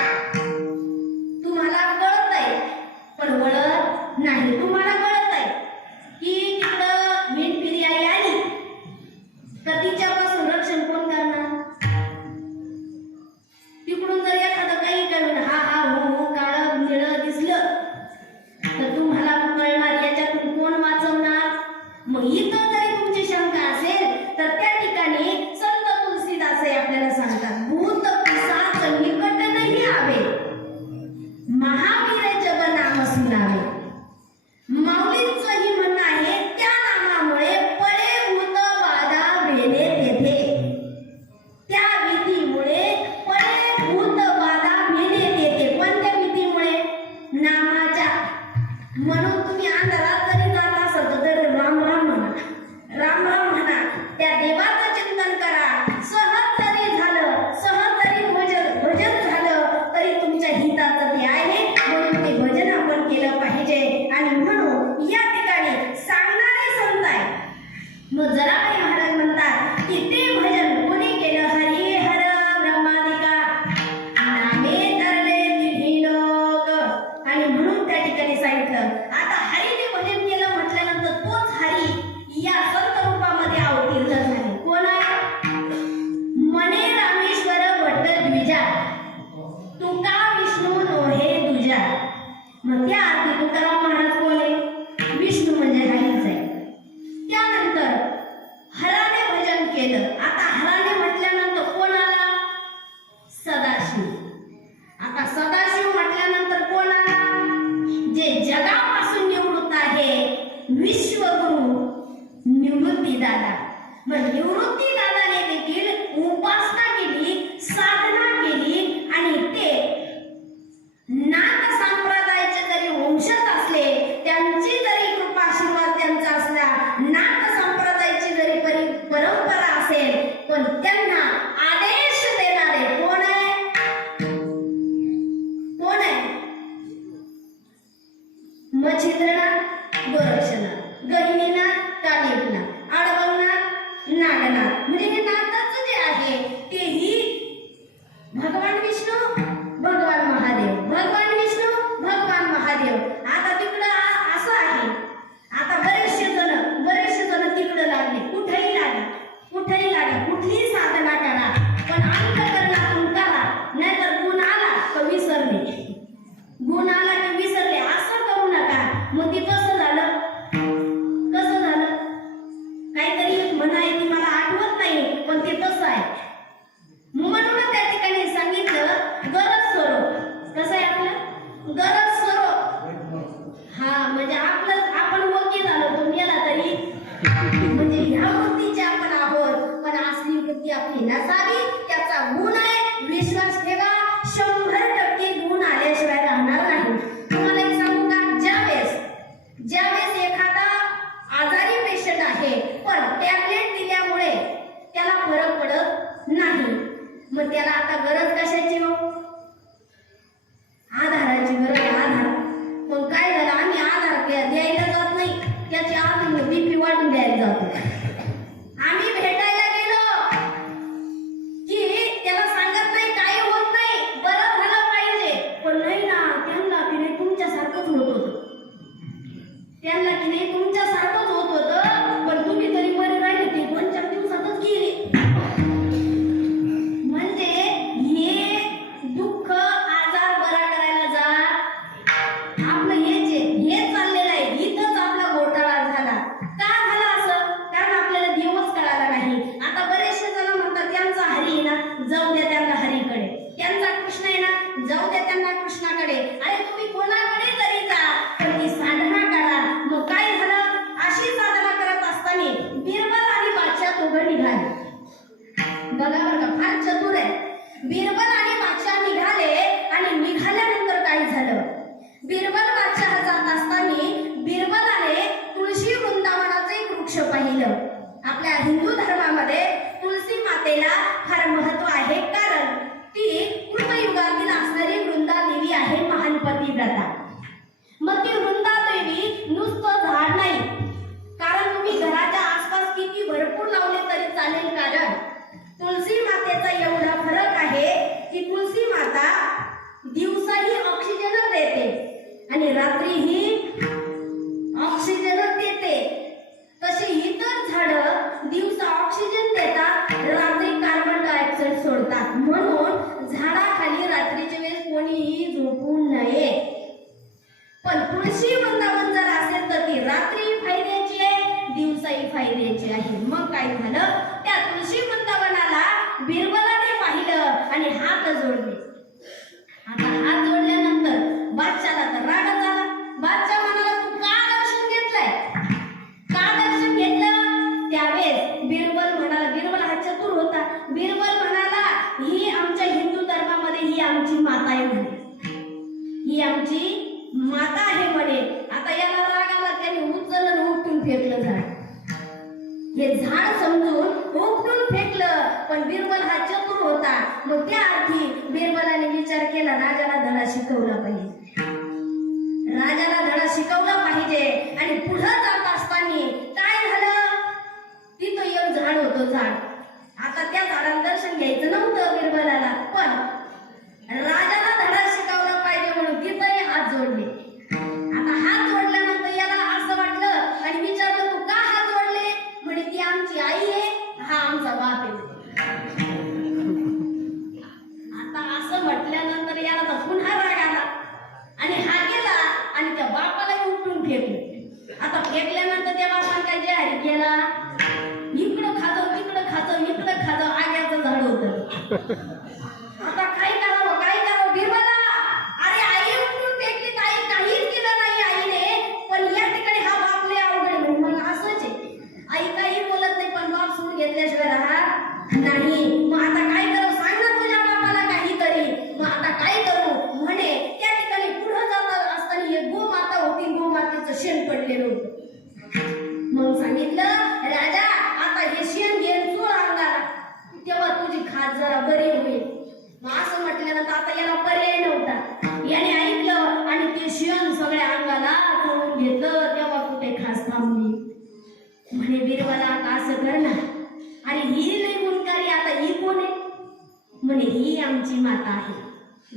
तुम्हाला कळत आहे पण वळत नाही. तुम्हाला कळत आहे की तिकडं मीनपिरी आई आली तर तिच्यापासून रक्षण कोण करणार? तिकडून जर एखादं काही करून हा हा हो काळं निळं दिसलं तर तुम्हाला कळणार याच्यातून कोण वाचवणार. मग इथं जरी तुमची शंका असेल तर त्या ठिकाणी संत तुलसीदास आपल्याला सांगतात, भूत पिशाच निकट नाही आवे, महावीर जग नाम सुनावे. माऊलींचं ही म्हणणं आहे त्या नामामुळे पळे भूत बाधा भेले तेथे. त्या भीतीमुळे पळे भूत बाधा भेले तेथे. कोणत्या भीतीमुळे? नामाच्या. म्हणून तुम्ही अंधारात जरी जात असाल तर राम राम म्हणा, राम राम म्हणा, त्या देवाचं चिंतन करा. सहज जरी झालं, सहज जरी भजन झालं तरी तुमच्या हिताचं ते आहे. म्हणून ते भजन आपण केलं पाहिजे. आणि म्हणून या ठिकाणी सांगणारे संत आहे. मग जराबाई महाराज म्हणतात की ते भजन कोणी केलं? हरी हर ब्रह्मादिका, नामे तरले तिन्ही लोक. आणि म्हणून त्या ठिकाणी सांगितलं. आता हरीने भजन केलं म्हटल्यानंतर तोच हरी या संत रूपामध्ये अवतीर्ण झाले. कोण आहे? मने रामेश्वर भट्ट द्विजा, तुका विष्णू नोहे तुझ्या. मग त्या अर्थी तुकाराम महाराज कोण आहे? विष्णू म्हणजे हरीच आहे. त्यानंतर हराने भजन केलं. आता हराने म्हटल्यानंतर कोण आला? सदाशिव. आता सदाशिव म्हटल्यानंतर कोण आला? जे जगापासून निवृत्त आहे, विश्वगुरु निवृत्ती दादा. मग निवृत्ती दादाने देखील उपासना केली, साधना केली आणि ते नाथ छिद्रना गोरक्षना, गहिनीना कालिपना, आडवलना नागना. म्हणजे हे नाथाचं जे आहे तेही भगवान विष्णू भगवान महादेव, भगवान विष्णू भगवान महादेव. आता तिकडं असं आहे, आता बरेचसे जण तिकडं लागले. कुठेही लागा, कुठलीही साधना करा, पण अंतःकरणातून करा, नाहीतर गुण आला तर विसरले असं करू नका. मग ते कसं झालं काहीतरी एक म्हणा आहे ती मला आठवत नाही, पण ते तसं आहे. म्हणून त्या ठिकाणी सांगितलं गरज स्वरूप. कसं आहे आपलं गरज स्वरूप? हा, म्हणजे आपण वकील झालो तो मेला तरी, म्हणजे ह्या वृत्तीचे आपण आहोत, पण असली वृत्ती आपली नसावी. त्याचा गुण आहे, विश्वास ठेवा. 100% गुण आल्याशिवाय राहणार नाही. तुम्हाला एक सांगू का, ज्यावेळेस एखादा आजारी पेशंट आहे पण टॅबलेट दिल्यामुळे त्याला फरक पडत नाही, मग त्याला आता गरज कशाची हो? आधाराची गरज. आधार. मग काय झालं, आम्ही आधार द्यायला जात नाही, त्याची अजून बीपी वाढून द्यायला जातो. आम्ही भेटायला गेलो की त्याला सांगत नाही काही होत नाही, बरं झालं पाहिजे, पण नाही ना, त्यांना की नाही तुमच्यासारखंच होत होतं, पण तुम्ही तरी बरे राहिले, ते 2-4 दिवसातच गेले. म्हणजे हे दुःख आजार बरा करायला जा, आपलं हे चाललेलं आहे. इथंच आपला घोटाळा झाला. का झाला असं? कारण आपल्याला देवच कळाला नाही. आता बरेचसे जण म्हणतात त्यांचा हरी आहे ना, जाऊ द्या त्यांना हरीकडे, त्यांचा कृष्ण आहे ना, जाऊ द्या त्यांना कृष्णाकडे. अरे तुम्ही कोणाकडे तरी जा, पण ती साधना करा. मग काय झालं, अशी साधना करत असताना बिरबल आणि बादशाह दोघं निघाले. बघा बरं का, फार चतुर आहे. बिरबल आणि बादशाह निघाले, आणि निघाल्यानंतर काय झालं, बिरबल बादशाह जात असताना बिरबलाने तुळशी वृंदावनाचं एक वृक्ष पाहिलं. आपल्या हिंदू धर्मामध्ये तुळशी मातेला फार महत्व आहे, कारण ती कृतयुगातील असणारी वृंदा देवी आहे, महान पतिव्रता. मग ती वृंदा देवी नुसतं झाड नाही, कारण तुम्ही घराच्या आसपास किती भरपूर लावले तरी चालेल, कारण तुळशी मातेचा एवढा फरक आहे की तुळशी माता दिवसाही ऑक्सिजन देते आणि रात्रीही ऑक्सिजन देते. तशी इतर झाडं दिवसा ऑक्सिजन देतात, रात्री कार्बन डायऑक्साईड सोडतात. म्हणून झाडाखाली रात्रीच्या वेळेस कोणीही झोपू नये. पण तुळशी वृंदावन जर असेल तर ती रात्री फायद्याची आहे, दिवसाही फायद्याची आहे. मग काय झालं, त्या तुळशी वृंदावनाला बिरबलाने पाहिलं आणि हात जोडले. आता हात जोडल्यानंतर बादशाला तर राग झाला. बादशाह म्हणाला, तू का दर्शन घेतलं? त्यावेळेस बिरबल हा चतुर होता. बिरबल म्हणाला, ही आमच्या हिंदू धर्मामध्ये ही आमची माता आहे म्हणे, ही आमची माता आहे म्हणे. आता याला राग आला, त्याने उचललं, उपटून फेकलं झाड. हे झाड समजून उपटून फेकलं, पण बिरबल हा चतुर होता. मग त्या अर्थी बिरबलाने विचार केला, राजाला धडा शिकवला पाहिजे. आणि पुढे जात असताना काय झालं, तिथं एक झाड होतं. आता त्या झाडाला दर्शन घ्यायचं नव्हतं बिरबलाला, पण राजाला धडा शिकवला पाहिजे म्हणून तिथंही हात जोडले. आता हात जोडल्यानंतर याला असं वाटलं आणि विचारलं, तू का हात जोडले? म्हणे ती आमची आई आहे, हा आमचा बाप आहे. आता असं म्हटल्यानंतर याला तर पुन्हा राग आला आणि हा गेला आणि त्या बापाला उठून फेकले. आता फेकल्यानंतर त्या बापाने काय जे हरी केला, इकडं खाजव आग्याचं झाड होतं. आता काय करावं बिरबला? अरे आई उठून फेकली, काहीच केलं नाही आईने, पण या ठिकाणी हा बाप लय अवघड आहे. मग असंच आहे, आई काही बोलत नाही, पण बाप सूड घेतल्याशिवाय राहत नाही. मग आता काय करू, सांग ना तुझ्या बापाला काहीतरी. मग आता काय करू म्हणे, त्या ठिकाणी पुढे जात असताना एक गोमाता होती, गोमातेचं शेण पडलेलं होतं. मग सांगितलं, राजा आता हे शेण घेऊन चोळ अंगाला, तेव्हा तुझी खाज जरा बरी होईल.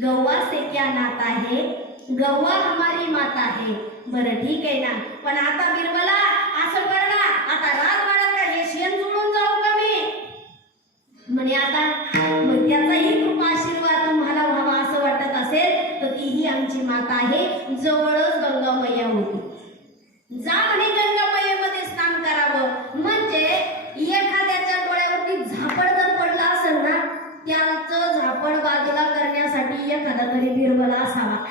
गौवा से क्या नाता है, गौवा हमारी माता है. बरं ठीक आहे ना, पण आता बिरबला असं कर ना, आता राजवाड्यात का हे शेण जुळून जाऊ का मी म्हणे. आता मग त्याचाही कृपा आशीर्वाद तुम्हाला व्हावा असं वाटत असेल तर तीही आमची माता आहे, जवळच गंगामय्या होती. जा म्हणे गंगामय्येमध्ये स्नान करावं. म्हणजे एखाद्याच्या डोळ्यावरती झापड जर पडला असेल ना, त्याचं झापड बाजूला करण्यासाठी एखादा तरी बिरबल असावा.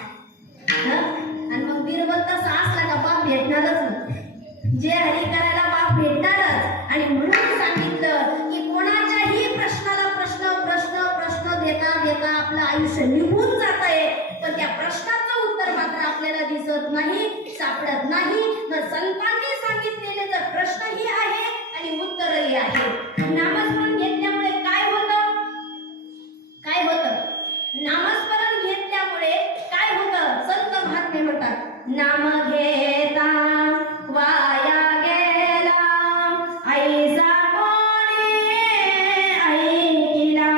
आणि मग बिरबल तसा असला का बाप भेटणारच नाही. जे हरी करायला बाप भेटणारच. आणि म्हणून सांगितलं की कोणाच्याही प्रश्नाला प्रश्न प्रश्न प्रश्न देता देता आपलं आयुष्य निघून जात आहे, पण त्या प्रश्नाचं उत्तर मात्र आपल्याला दिसत नाही, सापडत नाही. तर संतांनी सांगितलेले जर प्रश्नही आहे आणि उत्तरही आहे. नामस्मरण घेतल्यामुळे काय होतं, काय होतं, नामस्मरण घेतल्यामुळे काय होतं. संत महात्मे म्हणतात, नाम घेता वाया गेला ऐसा कोणी ऐकिला.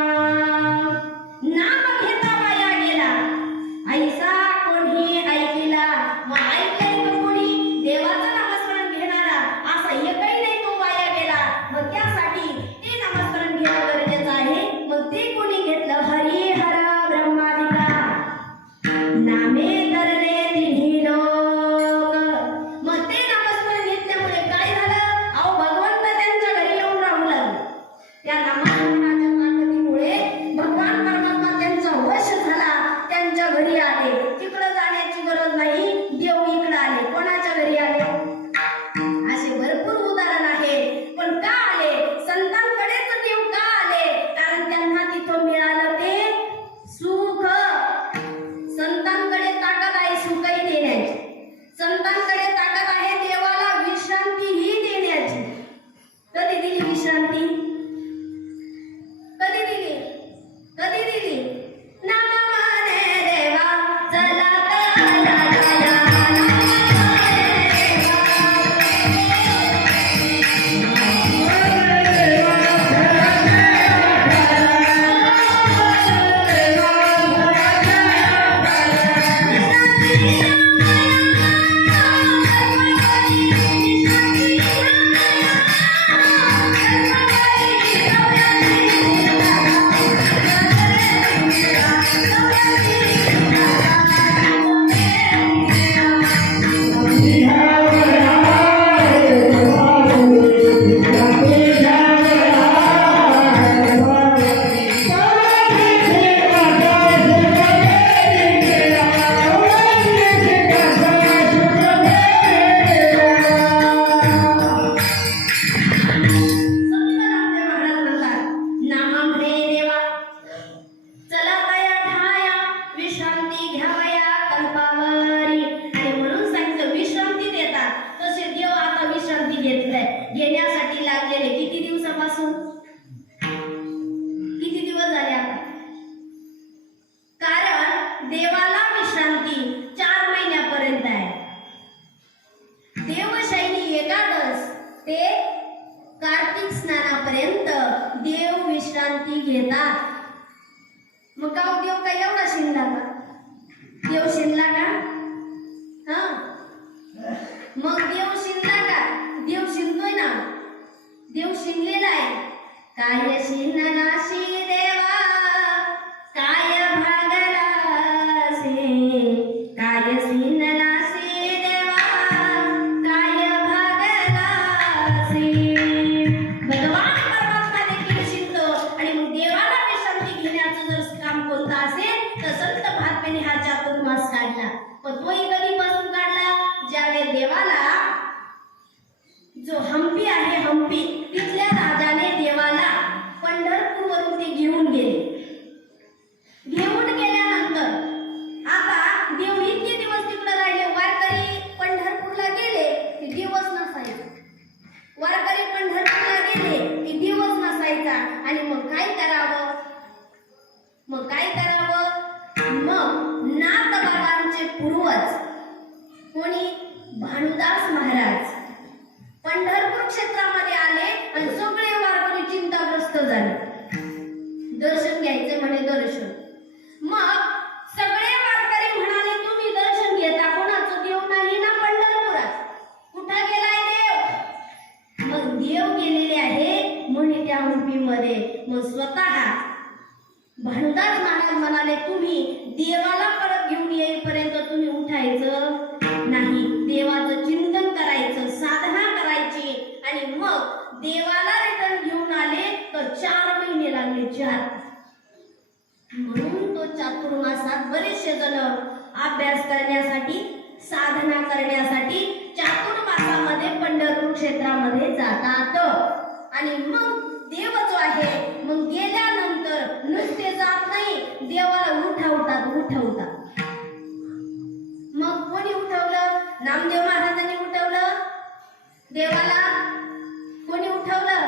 नाम घेता वाया गेला ऐसा कोणी ऐकिला. मग ऐकलंय का कोणी देवाचं नामस्मरण घेणारा असा एकही नाही तो वाया गेला. मग त्यासाठी ते नामस्मरण घेणं गरजेचं आहे. मग ते कोणी घेतलं, हरी हर ब्रह्मादिका नामे तरले तिन्ही लोक. मग ते नामस्मरण घेतल्यामुळे काय झालं, अहो भगवंत त्यांच्या घरी येऊन राहू लागले. त्या नामस्मरणाच्या ताकदीमुळे भगवान परमात्मा त्यांचा वश झाला, त्यांच्या घरी आले. तिकडं जाण्याची गरज नाही, देव इकडं आले. कोणाच्या घरी आले, असे भरपूर उदाहरण आहे. पण का आले, संतांकडेच देव का आले, कारण त्यांना तिथं मिळालं ते सुख. संतांकडे ताकद आहे सुखही देण्याची, संतांकडे ताकद आहे देवाला विश्रांतीही देण्याची. कधी दिली विश्रांती, कधी दिली, कधी दिली. नाम म्हणे देवा चला घेण्यासाठी लागलेले किती दिवसापासून, किती दिवस झाले आता. कारण देवाला विश्रांती 4 महिन्यापर्यंत आहे. देवशैनी एकादश ते कार्तिक स्नानापर्यंत देव विश्रांती घेतात. मग का देव काय एवढा शिनला का, देव शिनला का, हा मग देव शिनला का, देव शिनतोय ना, देव शिनलेला आहे. काय शिननाशी देवा काय भागलासे, काय शिननाशी देवा काय भागलासे. भगवान परमात्मा देखील शिनतो. आणि मग देवाला विश्रांती घेण्याचं जर काम कोणतं असेल तर संत महात्म्याने हा चातुर्मास काढला. पण तोही कधीपासून काढला, ज्यावेळी देवाला जो हम्पी आहे, हम्पी तिथल्या राजाने देवाला पंढरपूर देवाला परत घेऊन येईपर्यंत तुम्ही उठायचं नाही. देवाचं चिंतन करायचं, साधना करायची आणि मग देवाला रिटर्न घेऊन आले तर 4 महिने लागले. 4 म्हणून तो चातुर्मासात बरेचसे जण अभ्यास करण्यासाठी, साधना करण्यासाठी चातुर्मासामध्ये पंढरपूर क्षेत्रामध्ये जातात. आणि मग देव जो आहे मग गेल्यानंतर नुसते जात नाही, देवाला उठवतात. मग कोणी उठवलं? नामदेव महाराजांनी उठवलं देवाला. कोणी उठवलं?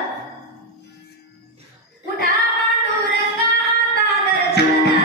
उठा पांडुरंगा आता दर्शनाचा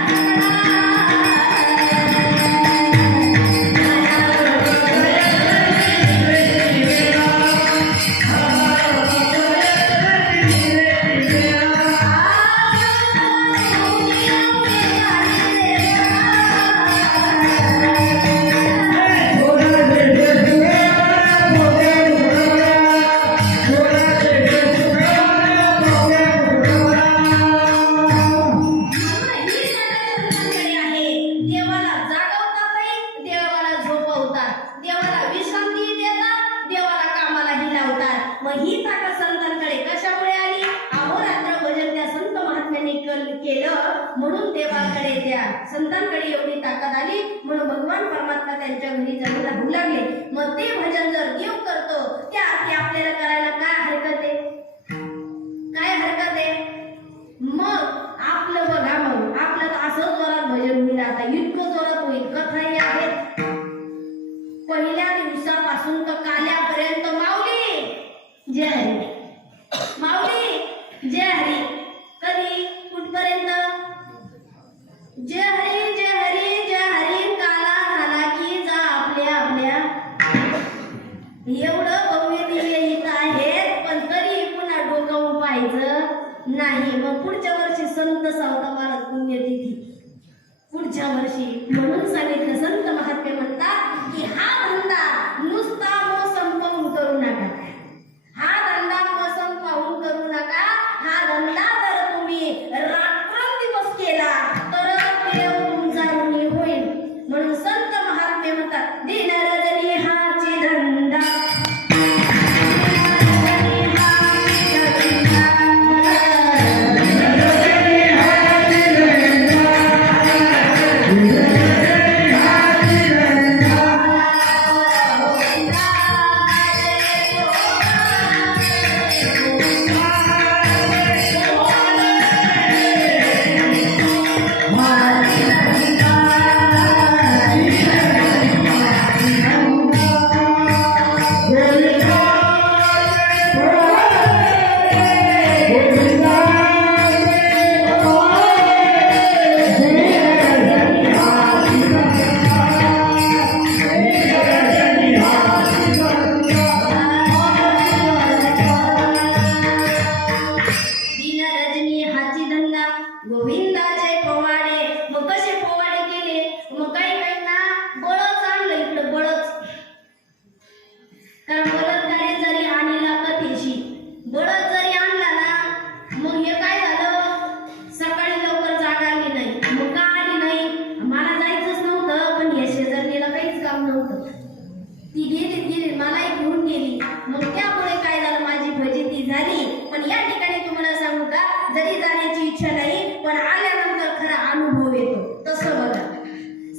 केलं म्हणून देवाकडे, त्या संतांकडे एवढी ताकद आली म्हणून भगवान परमात्मा त्यांच्या घरी जाऊन राहू लागले. मग ते भजन जर देव करतो त्या अर्थी आपल्याला करायला काय हरकत आहे? काय हरकत आहे? मग आपलं बघा, मग आपलं तर असं जोरात भजन होईल. आता इतकं जोरात होईल. कथाही आहेत. पहिल्या दिवसापासून तर काल्यापर्यंत माऊली जय हरी, माऊली जय हरी. कधी कुठपर्यंत? जय हरी जय हरी जय हरी. काला झाला की जा आपल्या आपल्या. एवढं भव्य दिव्य इथं आहेत पण तरी पुन्हा डोकावून पाहायचं नाही. मग पुढच्या वर्षी संत सावता महाराज पुण्यतिथी, पुढच्या वर्षी. म्हणून सांगितलं संत महात्मे म्हणतात की हा धंदा नुसता मोसम पाहून करू नका. हा धंदा मोसम पाहून करू नका. हा धंदा जर तुम्ही रात्रंदिवस केला तर देव तुमचा ऋणी होईल. म्हणून संत महात्मे म्हणतात दिन रजनी हाची धंदा. गोविंदाचे पोवाडे. मग कसे पोवाडे केले? मग काही ना बळच आणलं इकडं, बळच. कारण बळदगाडी जरी आणला कथेशी, बळद जरी आणला ना मग हे काय झालं? सकाळी लवकर जाग आली नाही. मग का आली नाही? मला जायचंच नव्हतं पण या शेजारणीला काहीच काम नव्हतं. ती गेली, मलाही घेऊन गेली. मग त्यामुळे काय झालं? माझी फजिती झाली. पण या ठिकाणी तुम्हाला सांगू का, जरी जाण्याची इच्छा नाही पण आल्यानंतर खरा अनुभव येतो. तसं बघा,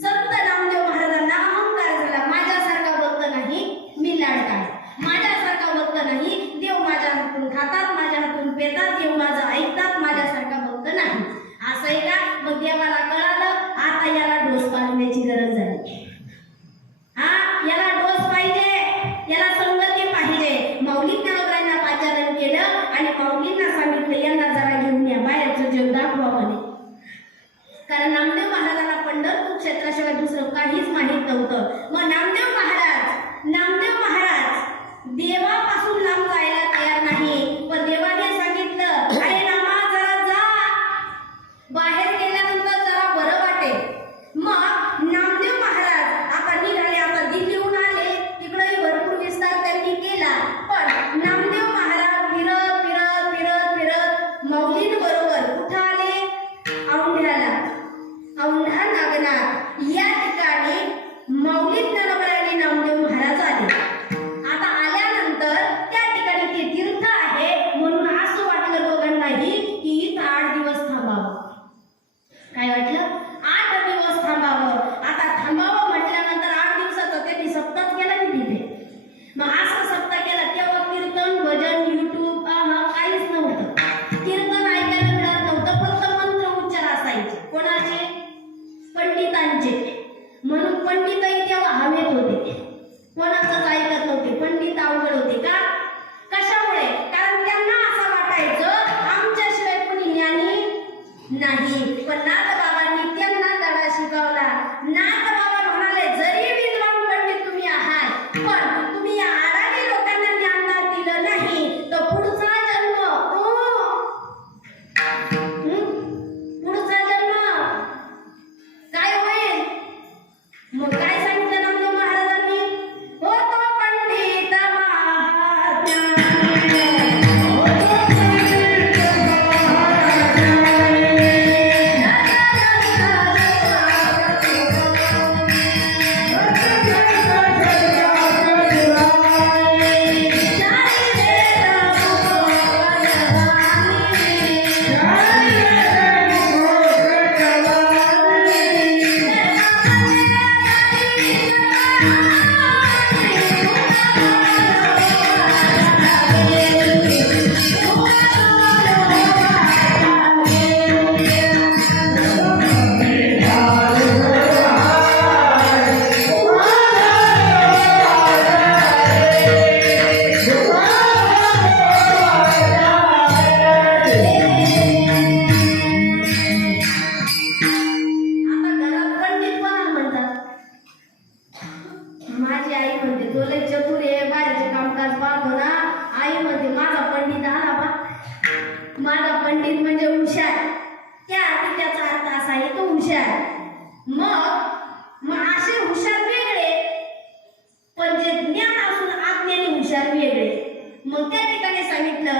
संत नामदेव महाराजांना अहंकार झाला. माझ्यासारखा भक्त नाही, मी लाडका आहे. माझ्यासारखा भक्त नाही, देव माझ्या हातून खातात, माझ्या हातून पेतात, देव माझं ऐकतात. माझ्यासारखा भक्त नाही. असं आहे का? मग देवाला कळालं आता याला डोस पाजण्याची गरज झाली. याला डोस पाहिजे, याला संगती पाहिजे. माऊलींना वगैरेंना पाचारण केलं आणि माऊलींना सांगितलं यांना जरा घेऊन या, बाहेरचं जग दाखवा म्हणे. कारण नामदेव महाराजांना पंढरपूर क्षेत्राशिवाय दुसरं काहीच माहीत नव्हतं. मग नामदेव महाराज देवापासून लांब जायला तयार नाही. पण देवाने सांगितलं अरे नामा जरा जा, बाहेर गेल्यानंतर जरा बरं वाटेल. मग नामदेव महाराज आता निघाले. आता दिल्लीहून आले, तिकडंही भरपूर विस्तार त्यांनी केला. पण नामदेव महाराज फिरत फिरत फिरत फिरत माऊलींबरोबर कुठं आले? औंढ्याला. औंढा नागनाथ पंडितांचे. म्हणून पंडितही तेव्हा हवेत होते, कोणाचंच ऐकत नव्हते. पंडित अवघड होते का? कशामुळे? कारण त्यांना असं वाटायचं आमच्याशिवाय कोणी ज्ञानी नाही. पण नाथबाबांनी त्यांना धडा शिकवला. नाथबाबा म्हणाले, जरी विद्वान पंडित तुम्ही आहात, पण तुम्ही या अडाणी लोकांना ज्ञान दिलं नाही तर पुढचा जन्म पुढचा जन्म काय होईल? मग काय सांगितलं नामदेव महाराजांनी? होतो पंडित माझी आई म्हणते, तो लय चतुर आहे, बाहेरचे कामकाज पाहतो ना. आई म्हणते, माझा पंडित आला बा. माझा पंडित म्हणजे हुशार. त्या त्याचा अर्थ असा आहे, तो हुशार. मग असे हुशार वेगळे, पण जे ज्ञान असून अज्ञानी हुशार वेगळे. मग त्या ठिकाणी सांगितलं,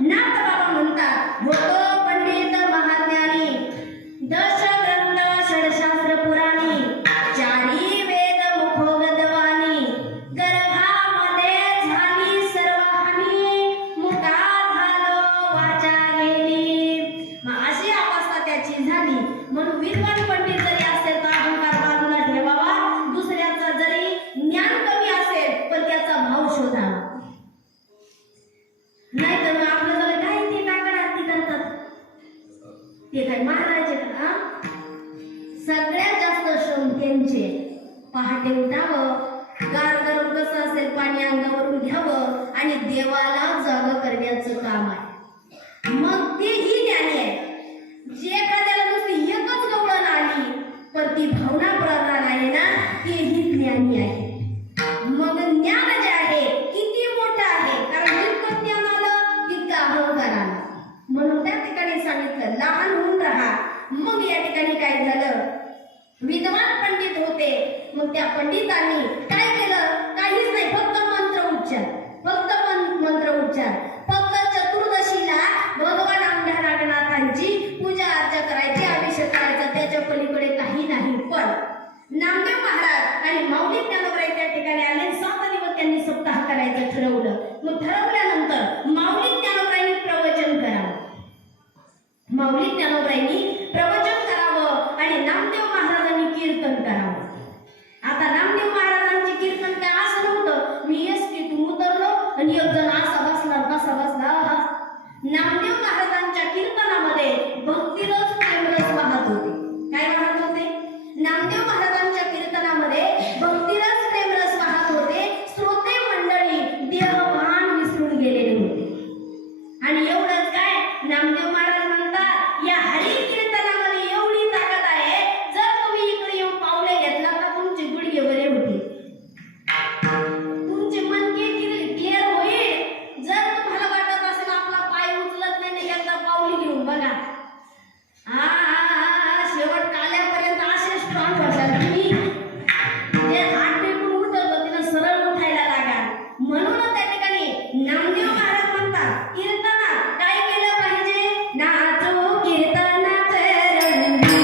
नाथबाबा म्हणतात, होतो पंडित महाज्ञानी, दश ग्रंथ षडशास्त्र पुराणी, चारी वेद मुखोगतवाणी, गर्भामध्ये झाली सर्व हानी, मुका झालो वाचा गेली. मग अशी अवस्था त्याची झाली. म्हणून विद्वान पंडित जरी असेल तर अहंकार बाजूला ठेवावा. दुसऱ्याचं जरी ज्ञान कमी असेल पण त्याचा भाव शोधावा. नाहीतर मग आपलं जर काय ते काकड आरती करतात, ते काय महाराज का? सगळ्यात जास्त श्रम त्यांचे. पहाटे उठावं, गार गरम कसं असेल पाणी अंगावरून घ्यावं आणि देवाला जाग करण्याचं काम आहे. मग तेही ज्ञानी आहे. जे एखाद्याला नुसती एकच गवळण आली पण ती भावना प्रधान आहे ना, तेही ज्ञानी आहे. मग ज्ञान जे आहे किती मोठं आहे, कारण जितकं ज्ञान आलं तितकं अहंकार आला. म्हणून त्या ठिकाणी सांगितलं, लहान होऊन राहा. मग या ठिकाणी काय झालं? विद्वान पंडित होते. मग त्या पंडितांनी काय केलं? काहीच नाही, फक्त मंत्र उच्चार, फक्त मंत्र उच्चार. फक्त चतुर्दशीला भगवान आमच्या नागनाथांची पूजा अर्चा करायची, अभिषेक करायचा, त्याच्या पलीकडे काही नाही. पण नामदेव महाराज आणि माऊली ज्ञानोबराई त्या ठिकाणी आले. 7 दिवस त्यांनी सप्ताह करायचं ठरवलं. मग ठरवल्यानंतर माऊली ज्ञानोबराईंनी प्रवचन करावं. माऊली ज्ञानोबराईंनी प्रवचन करावं आणि नामदेव महाराजांनी कीर्तन करावं. आता नामदेव महाराजांचे कीर्तन काय असं नव्हतं, मी एसटीतून उतरलो आणि एक जण असा बसला तसा बसला. नामदेव महाराजांच्या कीर्तनामध्ये भक्तिरस प्रेमरस वाहत होते. काय वाहत होते? नामदेव महाराजांच्या कीर्तनामध्ये भक्तिरस प्रेमरस वाहत होते. श्रोते मंडळी देहभान विसरून गेलेले होते. आणि एवढंच काय, नामदेव महाराज म्हणतात, या हरी कीर्तनामध्ये एवढी ताकद आहे, जर तुम्ही इकडे येऊन पावले घेतला तर तुमचे गुडघे बरे होतील, तुमचे मनके क्लिअर होईल. जर तुम्हाला वाटत असेल आपला पाय उचलत नाही, एकदा पावली घेऊन बघा. शेवट काल्यापर्यंत असे स्ट्रॉंग व्हाल तुम्ही, जे हात टेकून उठत होते ना सरळ उठायला लागा. म्हणून त्या ठिकाणी नामदेव महाराज म्हणतात, कीर्तनात काय केलं पाहिजे? नाचो कीर्तनाचे रंगी,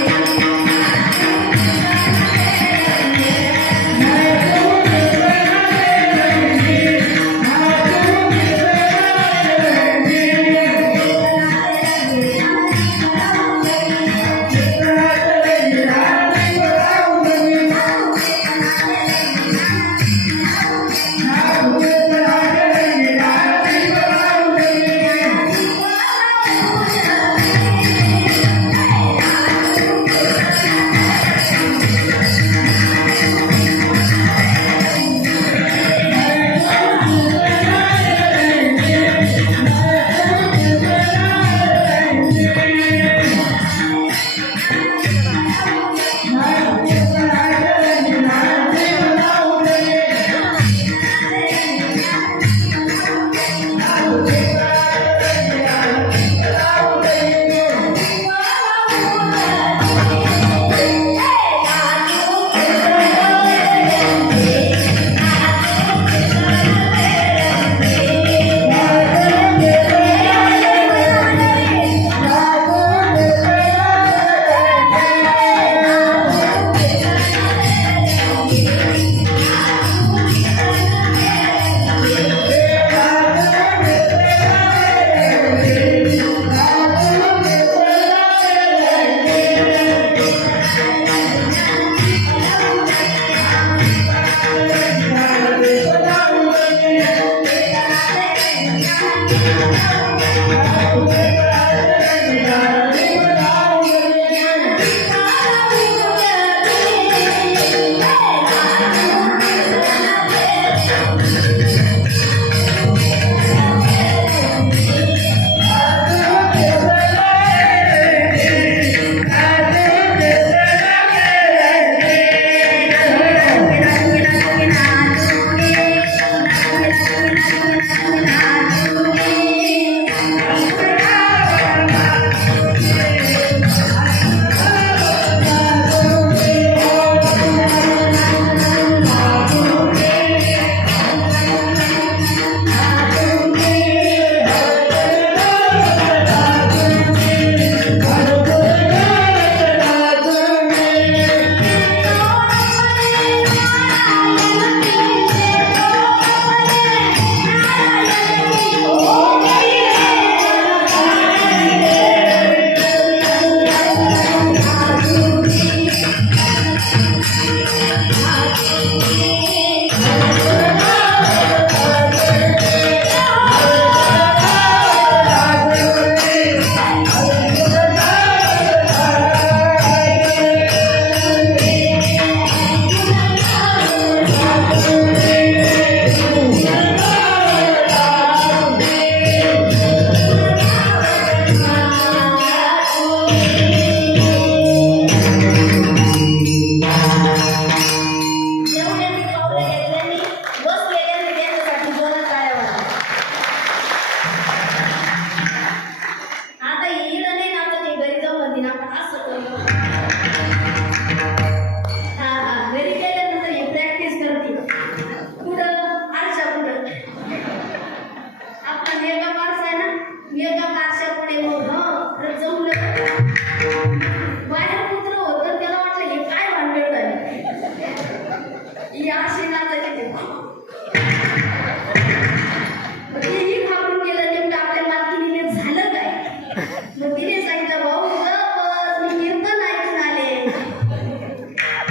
जेवढे मी पावलं घेतले मी बसलेल्या हृदयासाठी जोरात टाळ्या वाजवा. आता येईल नाही नाचते घरी जाऊन म्हणते आपण असं करतो. हा घरी गेल्यानंतर ही प्रॅक्टिस करते. पुढं आरशा पुढं आपला मेकअप आरसा आहे ना, मेकअप आरशा पुढे मग खरंच जमलं बाहेर कुत्र होतं त्याला वाटलं हे काय भानगड झाली. ही अशी नाचायची ते तेही घाबरून गेलं नेमकं आपल्या मालकीने झालं काय. मग तिने सांगितलं भाऊ बस मी कीर्तन ऐकून आले.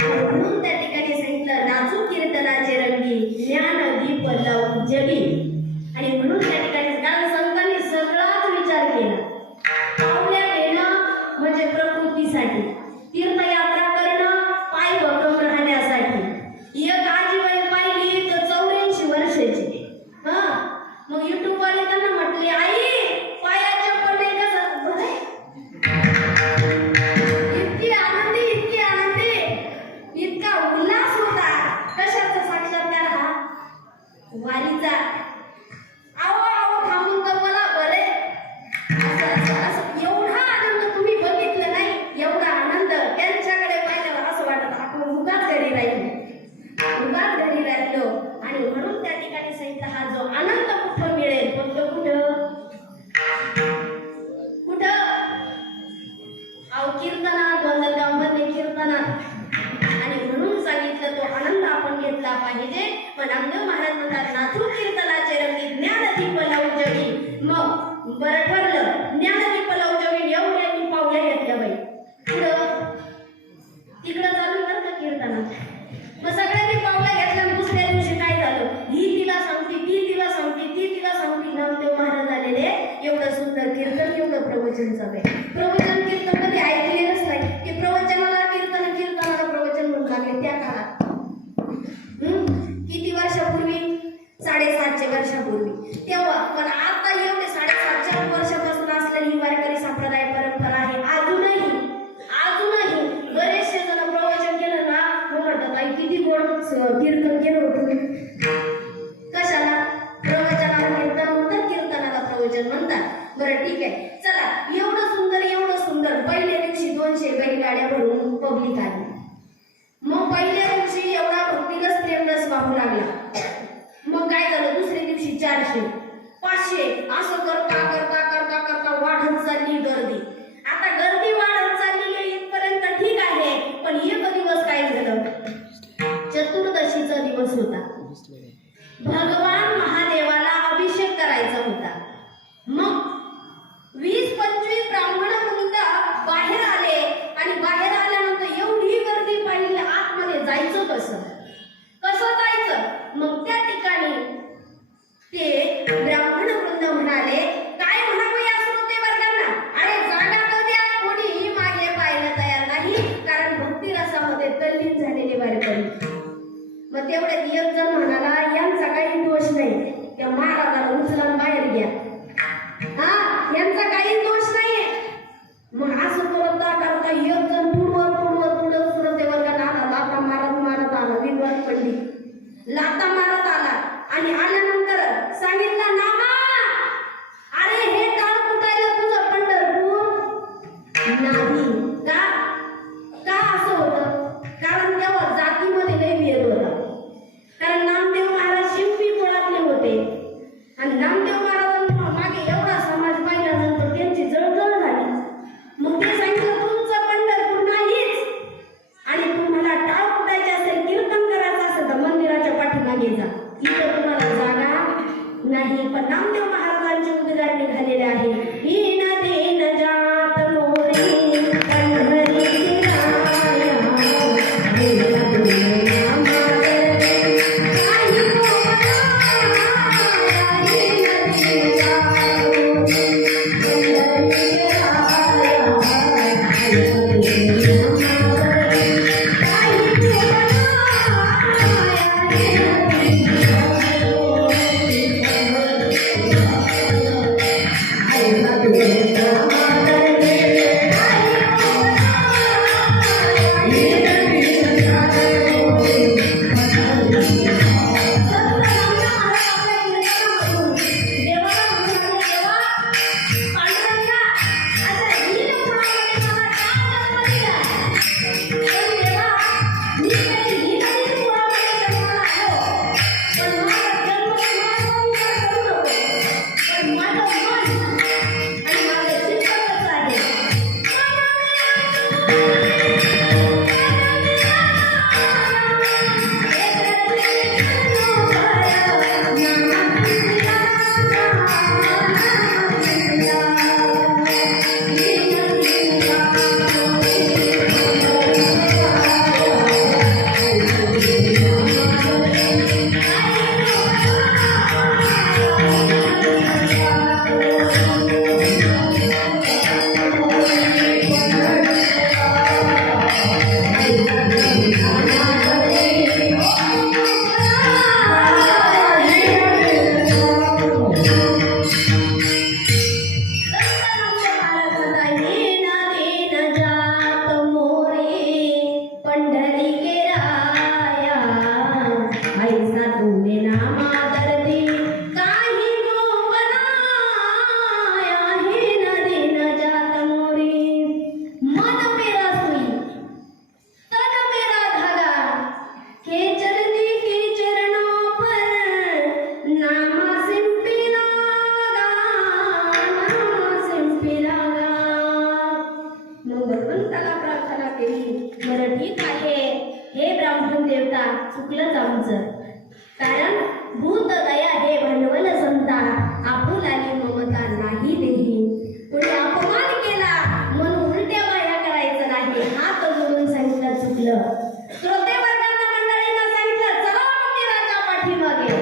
म्हणून त्या ठिकाणी सांगितलं नाचू कीर्तनाचे रंगी ज्ञान दीप लावून जगी. आणि म्हणून त्या ठिकाणी कारण संतांनी सगळाच विचार केला. पावल्या घेणं म्हणजे प्रकृतीसाठी, तीर्थयात्रा करणं पाय भक्कम राहण्यासाठी. एक आजीबाई पाहिली तर 84 वर्षाची. मग युट्यूब वाले त्यांना म्हटले आई पायाच्या पडले कसं बरे. इतकी आनंदी इतका उल्हास होता. कशाचा साक्षात्कार हा वारीचा. आहो थांबून तर मला बरे असं एवढा आनंद तुम्ही बघितलं नाही. एवढा आनंद त्यांच्याकडे पाहिल्यावर असं वाटत आपण उगाच घरी राहिलो. आणि म्हणून त्या ठिकाणी सांगितलं हा जो आनंद कुठं मिळेल फक्त कुठं कीर्तनात वंदनगावमध्ये कीर्तनात. आणि म्हणून सांगितलं तो आनंद आपण घेतला पाहिजे. पण नामदेव महाराज म्हणतात नाथू कीर्तनाचे रंगी ज्ञानदीप लावून जगी. मग बरं ठरलं ज्ञानदीप लावून जगी एवढ्यांनी पावल्या घेतल्या बाई. पुढं तिकडं चालू कर का कीर्तनात. मग सगळ्यांनी पावल्या घेतल्या. दुसऱ्या दिवशी काय झालं ही तिला सांगते ती तिला सांगते नामदेव महाराज आलेले एवढं सुंदर कीर्तन एवढं प्रवचन चालू आहे. प्रवचन कीर्तन कधी ऐकलेलंच नाही. ते प्रवचनाला कीर्तनाला प्रवचन म्हणून लागले त्या काळात. किती वर्षापूर्वी 750 वर्षापूर्वी तेव्हा. पण आता एवढे 750 वर्षापासून असलेली ही वारकरी संप्रदाय परंपरा आहे. अजूनही बरेचसे जण प्रवचन केलं ना मग म्हणतात आई किती गोड कीर्तन केलं होतं. कशाला प्रवचनाला कीर्तन म्हणतात, कीर्तनाला प्रवचन म्हणतात. बरं ठीक आहे चला. एवढं सुंदर पहिल्या दिवशी 200 बैलगाड्या भरून पब्लिक आली. मग पहिल्या दिवशी एवढा भक्तिरस प्रेमरस वाहू लागला. मग काय झालं दुसऱ्या दिवशी 400 500 असं करता वाढत चालली गर्दी. आता गर्दी वाढत चालली आहे इथपर्यंत ठीक आहे. पण एक दिवस काय झालं चतुर्दशीचा दिवस होता. भगवान महादेवाला अभिषेक करायचा होता. मग 20-25 ब्राह्मण मुलगा बाहेर आले. आणि बाहेर आल्यानंतर एवढी गर्दी पाहिली आतमध्ये जायचं कसं जायचं. मग त्या ठिकाणी ते ब्राह्मण वृंद म्हणाले कली के राया ऐसा तूने नामा दर्दी काही जो बनाया है नदी न जात मोरी मन मेरा सुई तन मेरा धागा के चलती के चरणों पर नामा सिंपिलागा मग भगवंताला प्रार्थना केली बरं ठीक आहे हे ब्राह्मण देवता चुकलंच आमचं कारण भूत दया हे भांडवल संता आपुलाली ममता नाही देही कोणी अपमान केला म्हणून उलट्या बाया करायचं नाही हात जोडून सांगितलं चुकलं श्रोते वर्गांना मंडळींना सांगितलं चला मंदिराच्या पाठीमागे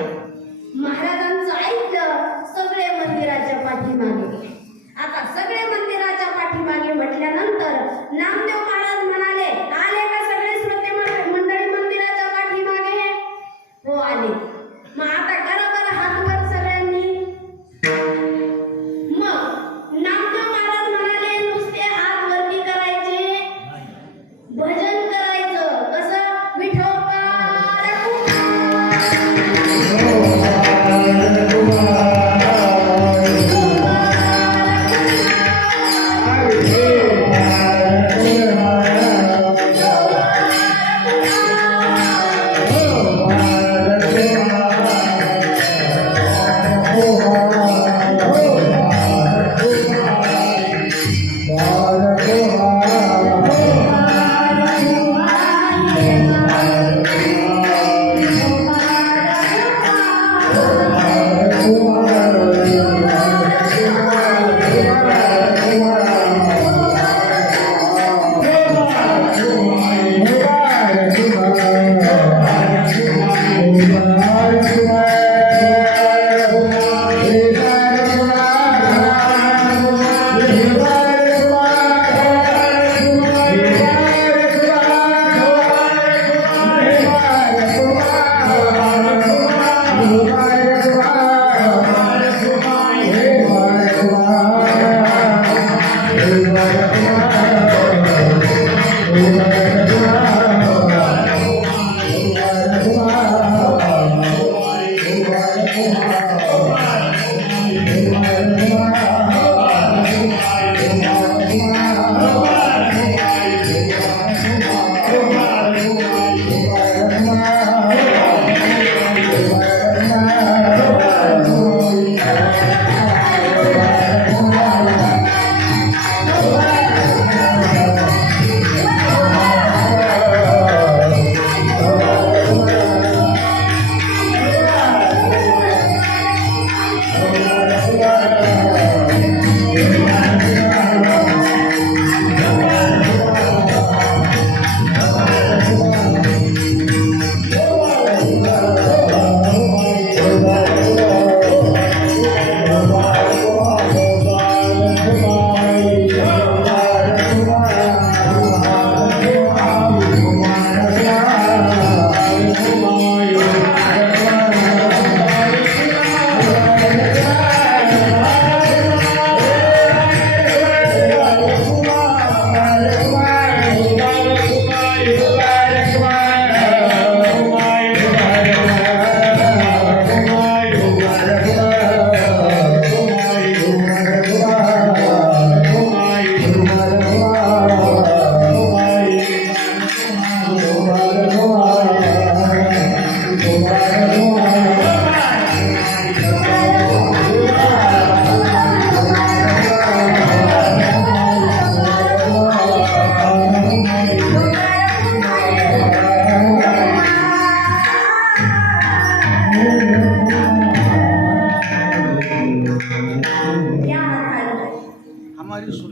महाराजांचं ऐकलं सगळे मंदिराच्या पाठीमागे आता सगळे मंदिराच्या पाठीमागे म्हटल्यानंतर नामदेव महाराज म्हणाले आले का सगळे श्रोते मंडळी मंदिराच्या पाठीमागे हो आले मग आता करा बरं हात वर सगळ्यांनी मग नामदेव महाराज म्हणाले नुसते हात वरती करायचे भजन करायचं कसं विठोबा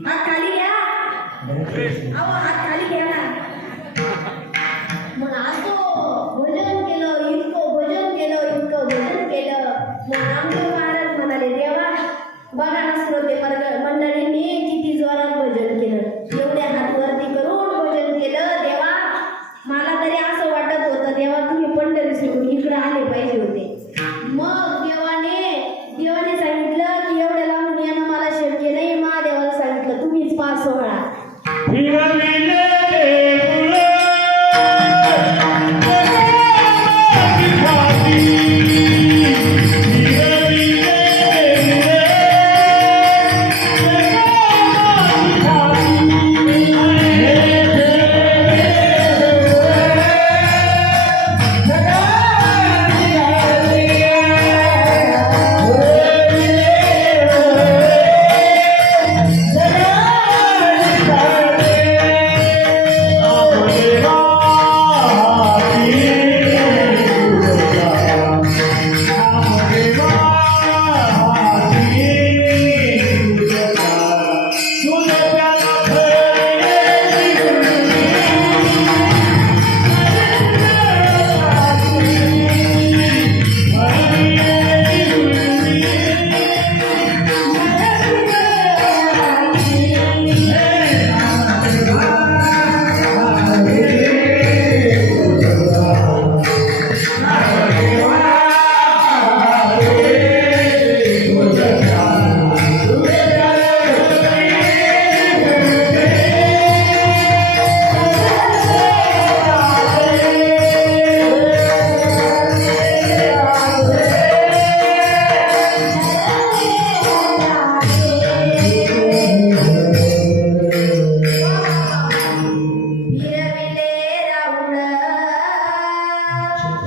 हात खाली घ्या अहो हात खाली घ्या ना मग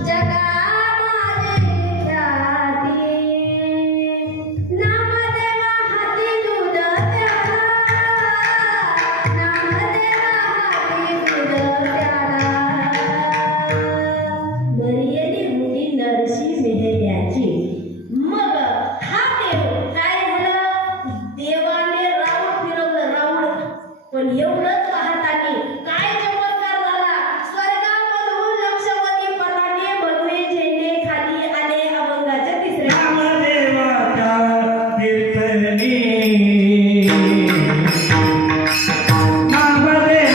जगा माझे ख्याती नामदेवा हाती दूध प्याला नामदेवा हाती दूध प्याला बरियली मुली नरशी मेहऱ्याची मग हा देव काय झालं देवाने राऊंड फिरवलं राऊंड पण एवढंच पाहताना काय चमत्कार झाला स्वर्गामधून लक्षवती पताके भगवे झेंडे खाली आले अभंगाच्या तिसऱ्या नामदेवाच्या कीर्तनी नामदेवाच्या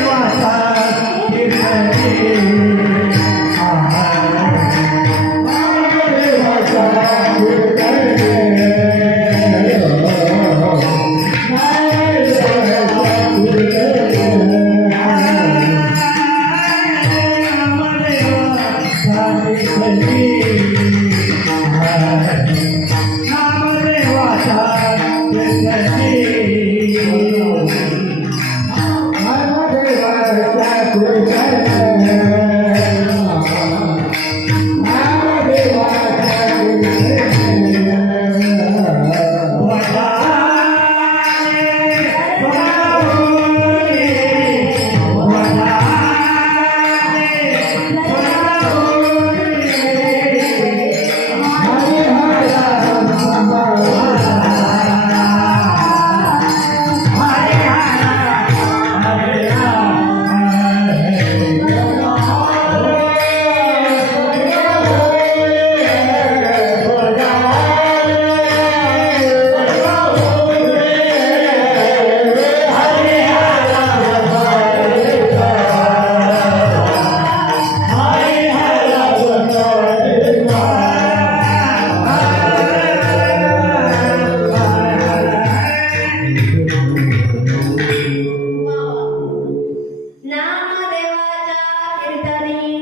कीर्तनी नामदेवाच्या कीर्तनी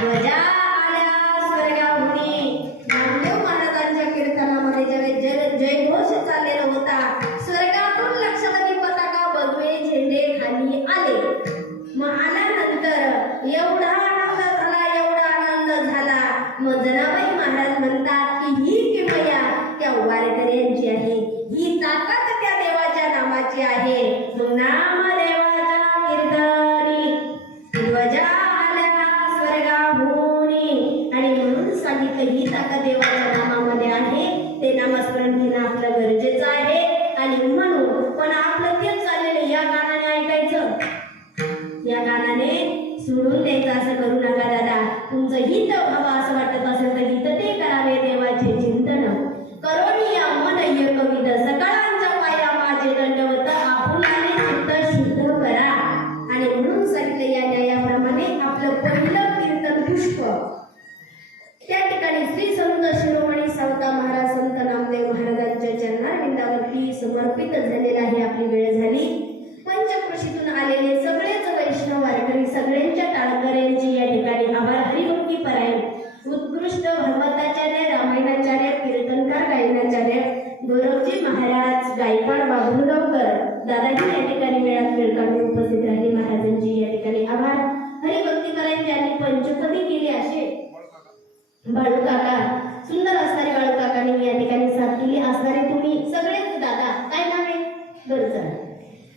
ध्वजा आल्या स्वर्गाहुनी नामदेव महाराजांच्या कीर्तनामध्ये जयघोष चाललेला होता स्वर्गातून लक्षवती पताका भगवे झेंडे खाली आले मग आल्यानंतर एवढा आनंद झाला मग जनाबाई महाराज म्हणतात की ही किमया त्या वारकऱ्यांची आहे ही ताकद त्या देवाच्या नामाची आहे मग नामदेवाच्या कीर्तनी ध्वजा आल्या स्वर्गाहुनी आणि म्हणून सांगितलं ही ताकद देवाच्या नामामध्ये आहे ते नामस्मरण घेणं आपलं गरजेचं आहे आणि म्हणून पण आपलं तेच चाललेलं या गाण्याने ऐकायचं या गाण्याने सोडून द्यायचं असं करू नका दादा तुमचं हित व्हावं असं वाटत असेल तर हित ते करावे देवाचे चिंतन करोनिया मन एकविध सकळांच्या पाया माझे दंडवत आपुलाने चित्त शुद्ध करा आणि म्हणून सांगितलं या न्यायाप्रमाणे आपलं पहिलं कीर्तन पुष्प त्या ठिकाणी श्री संत शिरोमणी सावता महाराज संत नामदेव महाराजांच्या चरणारविंदावरती समर्पित झालेला आहे आपली वेळ झाली पंचक्रोशीतून आलेले सगळेच वैष्णव वारकरी सगळ्यांच्या टाळकऱ्यांची या ठिकाणी आभार हरिभक्ती परायण उत्कृष्ट भगवताचार्य रामायणाचार्य कीर्तनकार गायनाचार्य गौरवजी महाराज गायकवाड बाबुलगावकर दादाजी या ठिकाणी वेळात वेळ काढून उपस्थित राहिले महाराजांची या ठिकाणी आभार हरिभक्ती परायण ज्यांनी पंचपदी केली असे बाळू काका सुंदर असणारे बाळू काकांनी या ठिकाणी साथ केली असणारे तुम्ही सगळेच दादा काय नाव आहे गरज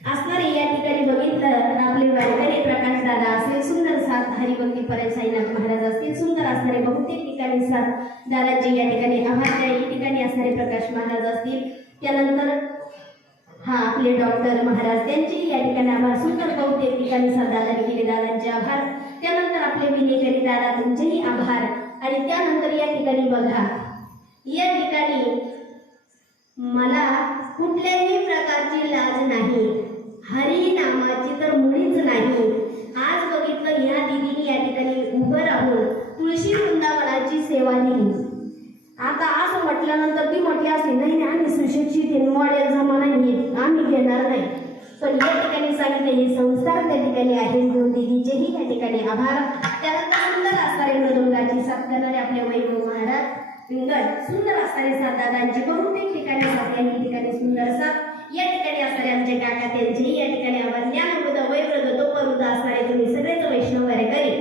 असणारे या ठिकाणी बघितलं तर आपले वारकरी प्रकाश दादा असतील सुंदर साथ हरिभक्ती परायण साईनाथ महाराज असतील सुंदर असणारे बहुतेक ठिकाणी साथ दादाचे या ठिकाणी आभार या ठिकाणी असणारे प्रकाश महाराज असतील त्यानंतर हा आपले डॉक्टर महाराज त्यांचे या ठिकाणी आभार सुंदर बहुतेक ठिकाणी साथ दादाने केले दादांचे आभार त्यानंतर आपले विनेकरी दादा तुमचेही आभार आणि त्यानंतर या ठिकाणी बघा या ठिकाणी मला कुठल्याही प्रकारची लाज नाही हरी नामाची तर मुळीच नाही आज बघितलं ह्या दिदीने या ठिकाणी उभं राहून तुळशी वृंदावनाची सेवा दिली आता असं म्हटल्यानंतर ती म्हटली असते नाही आम्ही सुशिक्षित मॉडेल जमाना आम्ही घेणार नाही पण या ठिकाणी सांगितले हे संस्कार त्या ठिकाणी आहेत म्हणून दिदीचेही या ठिकाणी आभार त्यानंतर सुंदर असणारे मृदुंगाची साथ करणारे आपले वैभव महाराज पिंगट सुंदर असणारे साथ दादांची बहुतेक ठिकाणी साथ या ठिकाणी सुंदर साथ या ठिकाणी असणारे आमचे काका त्यांचेही या ठिकाणी आभार ज्ञानबोध वैव्रत तो परुद असणारे तुम्ही सगळेच वैष्णव वारकरी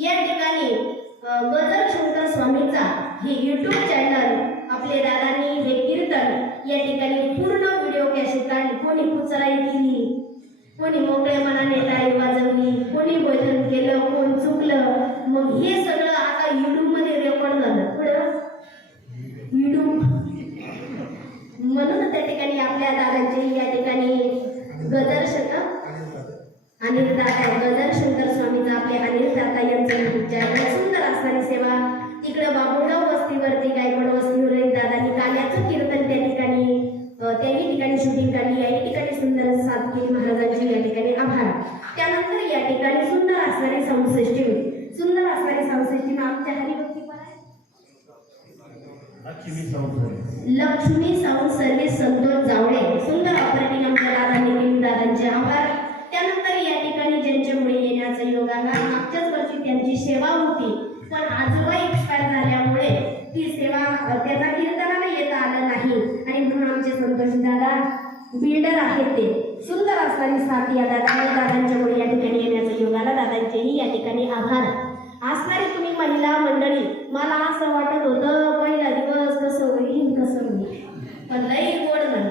या ठिकाणी गजर शंकर हे यूट्यूब चॅनल आपले दादांनी हे कीर्तन या ठिकाणी पूर्ण व्हिडिओ कॅसेट काढली. कोणी कुचराई केली, कोणी मोकळ्या मनाने टाळी वाजवली, कोणी भजन केलं, कोण चुकलं. मग हे सगळं आता यूट्यूब मध्ये रेकॉर्ड झालं. पुढं यूट्यूब म्हणून त्या ठिकाणी आपल्या दादांचे या ठिकाणी अनिल दादा गजर शंकर स्वामीचा आपले अनिल दादा यांचं यूट्यूब चॅनल सुंदर असणारी सेवा. तिकडे बाबुळगाव वस्तीवरती गायकवाड वस्तीवर दादांनी काल्याचं कीर्तन त्या ठिकाणी शूटिंग काढली. या ठिकाणी सुंदर साथ केली महाराजांची. या ठिकाणी आभार. त्यानंतर या ठिकाणी सुंदर असणारी साऊंड सिस्टीम आमच्या हरिभक्ती लक्ष्मी साऊंड सर्व्हिस संतोष जावळे सुंदर ऑपरेटिंग आमच्या दादांनी केली. दादांचे आभार. त्यानंतर या ठिकाणी ज्यांच्यामुळे येण्याचा योग आला, मागच्याच वर्षी त्यांची सेवा होती पण आजोबा एक्सपायर झाल्यामुळे ती सेवा त्यांना कीर्तनाला येता आलं नाही आणि म्हणून आमचे संतोष दादा बिल्डर आहेत. ते सुंदर असणारी साथ या दादांच्यामुळे या ठिकाणी येण्याचा योग आला. दादांचेही या ठिकाणी आभार. असणारी तुम्ही महिला मंडळी, मला असं वाटत होतं पहिला दिवस कसं होईल पण लई गोड झालं.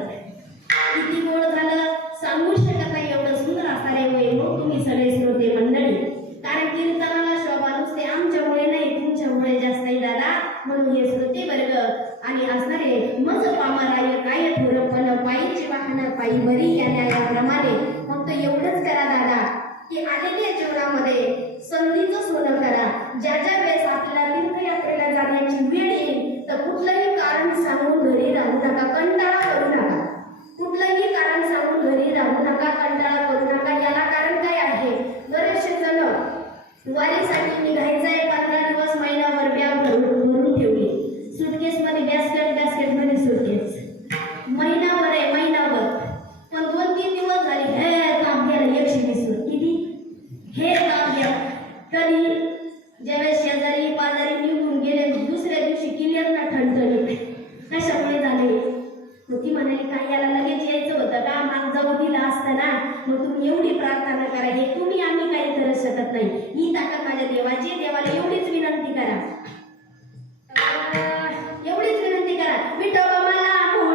किती गोड झालं सांगू शकत नाही. एवढं सुंदर असणारे वैभव तुम्ही सगळे श्रोते मंडळी. कारण कीर्तनाला शोभा नुसते आमच्यामुळे नाही, तुमच्यामुळे जास्त आहे दादा. म्हणून हे श्रोते वर्ग आणि असणारे मज पामराय काय थोरपण पायीची वाहन पायी बरी या न्यायाप्रमाणे. फक्त एवढंच करा दादा की आलेल्या जीवनामध्ये संधीचं सोनं करा. ज्या वेळेस आपल्याला तीर्थयात्रेला जाण्याची वेळ येईल तर कुठलंही कारण सांगून घरी राहू नका, कंटाळा करू नका. कुठलंही कारण सांगून घरी राहू नका, कंटाळा करू नका. याला कारण काय आहे? बरेचसे जण वारीसाठी निघायचंय 15 दिवस महिनाभर बॅग भरून ठेवली. सुटकेसमध्ये बॅस्केटमध्ये सुटकेस महिनाभर आहे, महिनाभर. पण 2-3 दिवस झाले हे काम केलं 120 किती हे काम घ्या. कधी ज्यावेळेस शेजारी पाजारी निघून गेले दुसऱ्या दिवशी क्लिअर ना ठणठणी. कशामुळे झाले? मग ती म्हणाली काय याला लगेच यायचं होतं का? मान जाऊ दिला असतं ना. मग तुम्ही एवढी प्रार्थना करा. हे तुम्ही आम्ही काही करू शकत नाही. ही ताकद माझ्या देवाची. देवाला एवढीच विनंती करा, एवढीच विनंती करा. विठोबा मला मूळ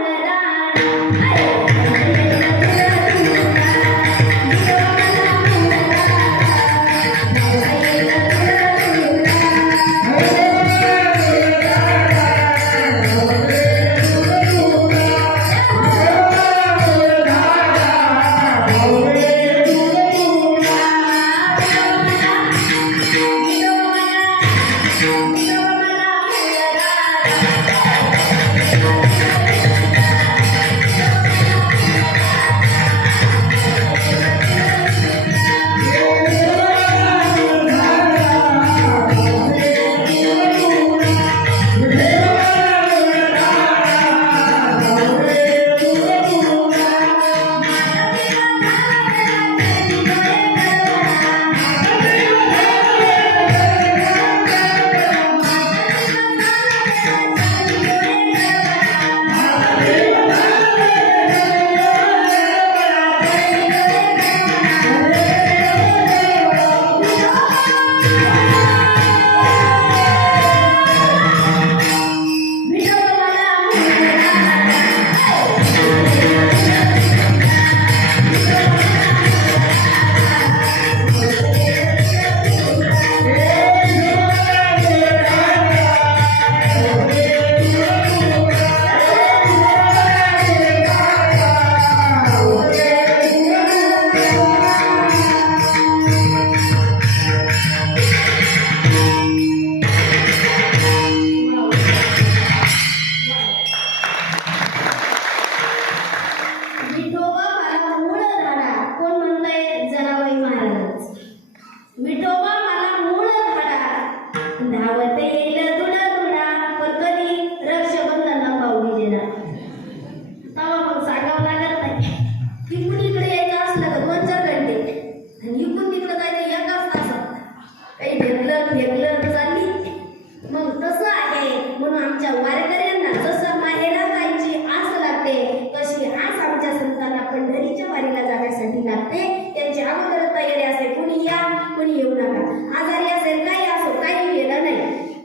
आजारी असेल काही असो काही गेलं नाही.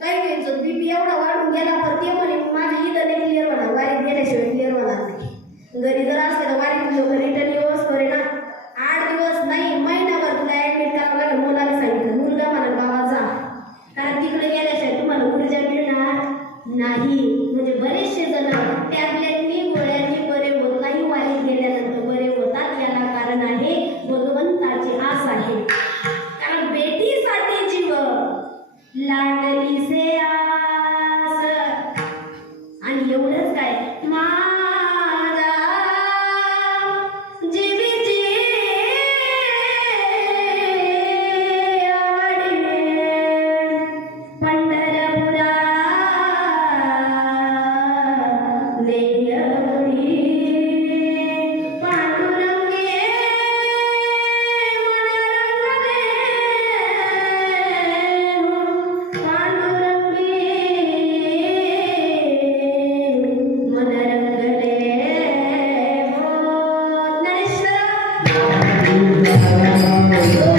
केल्याशिवाय तुम्हाला ऊर्जा मिळणार नाही. म्हणजे बरेचसे जण टॅबलेटनी गोळ्यांनी बरे होत नाही, वारीत गेल्यानंतर बरे होतात. याला कारण आहे भगवंताची आस आहे.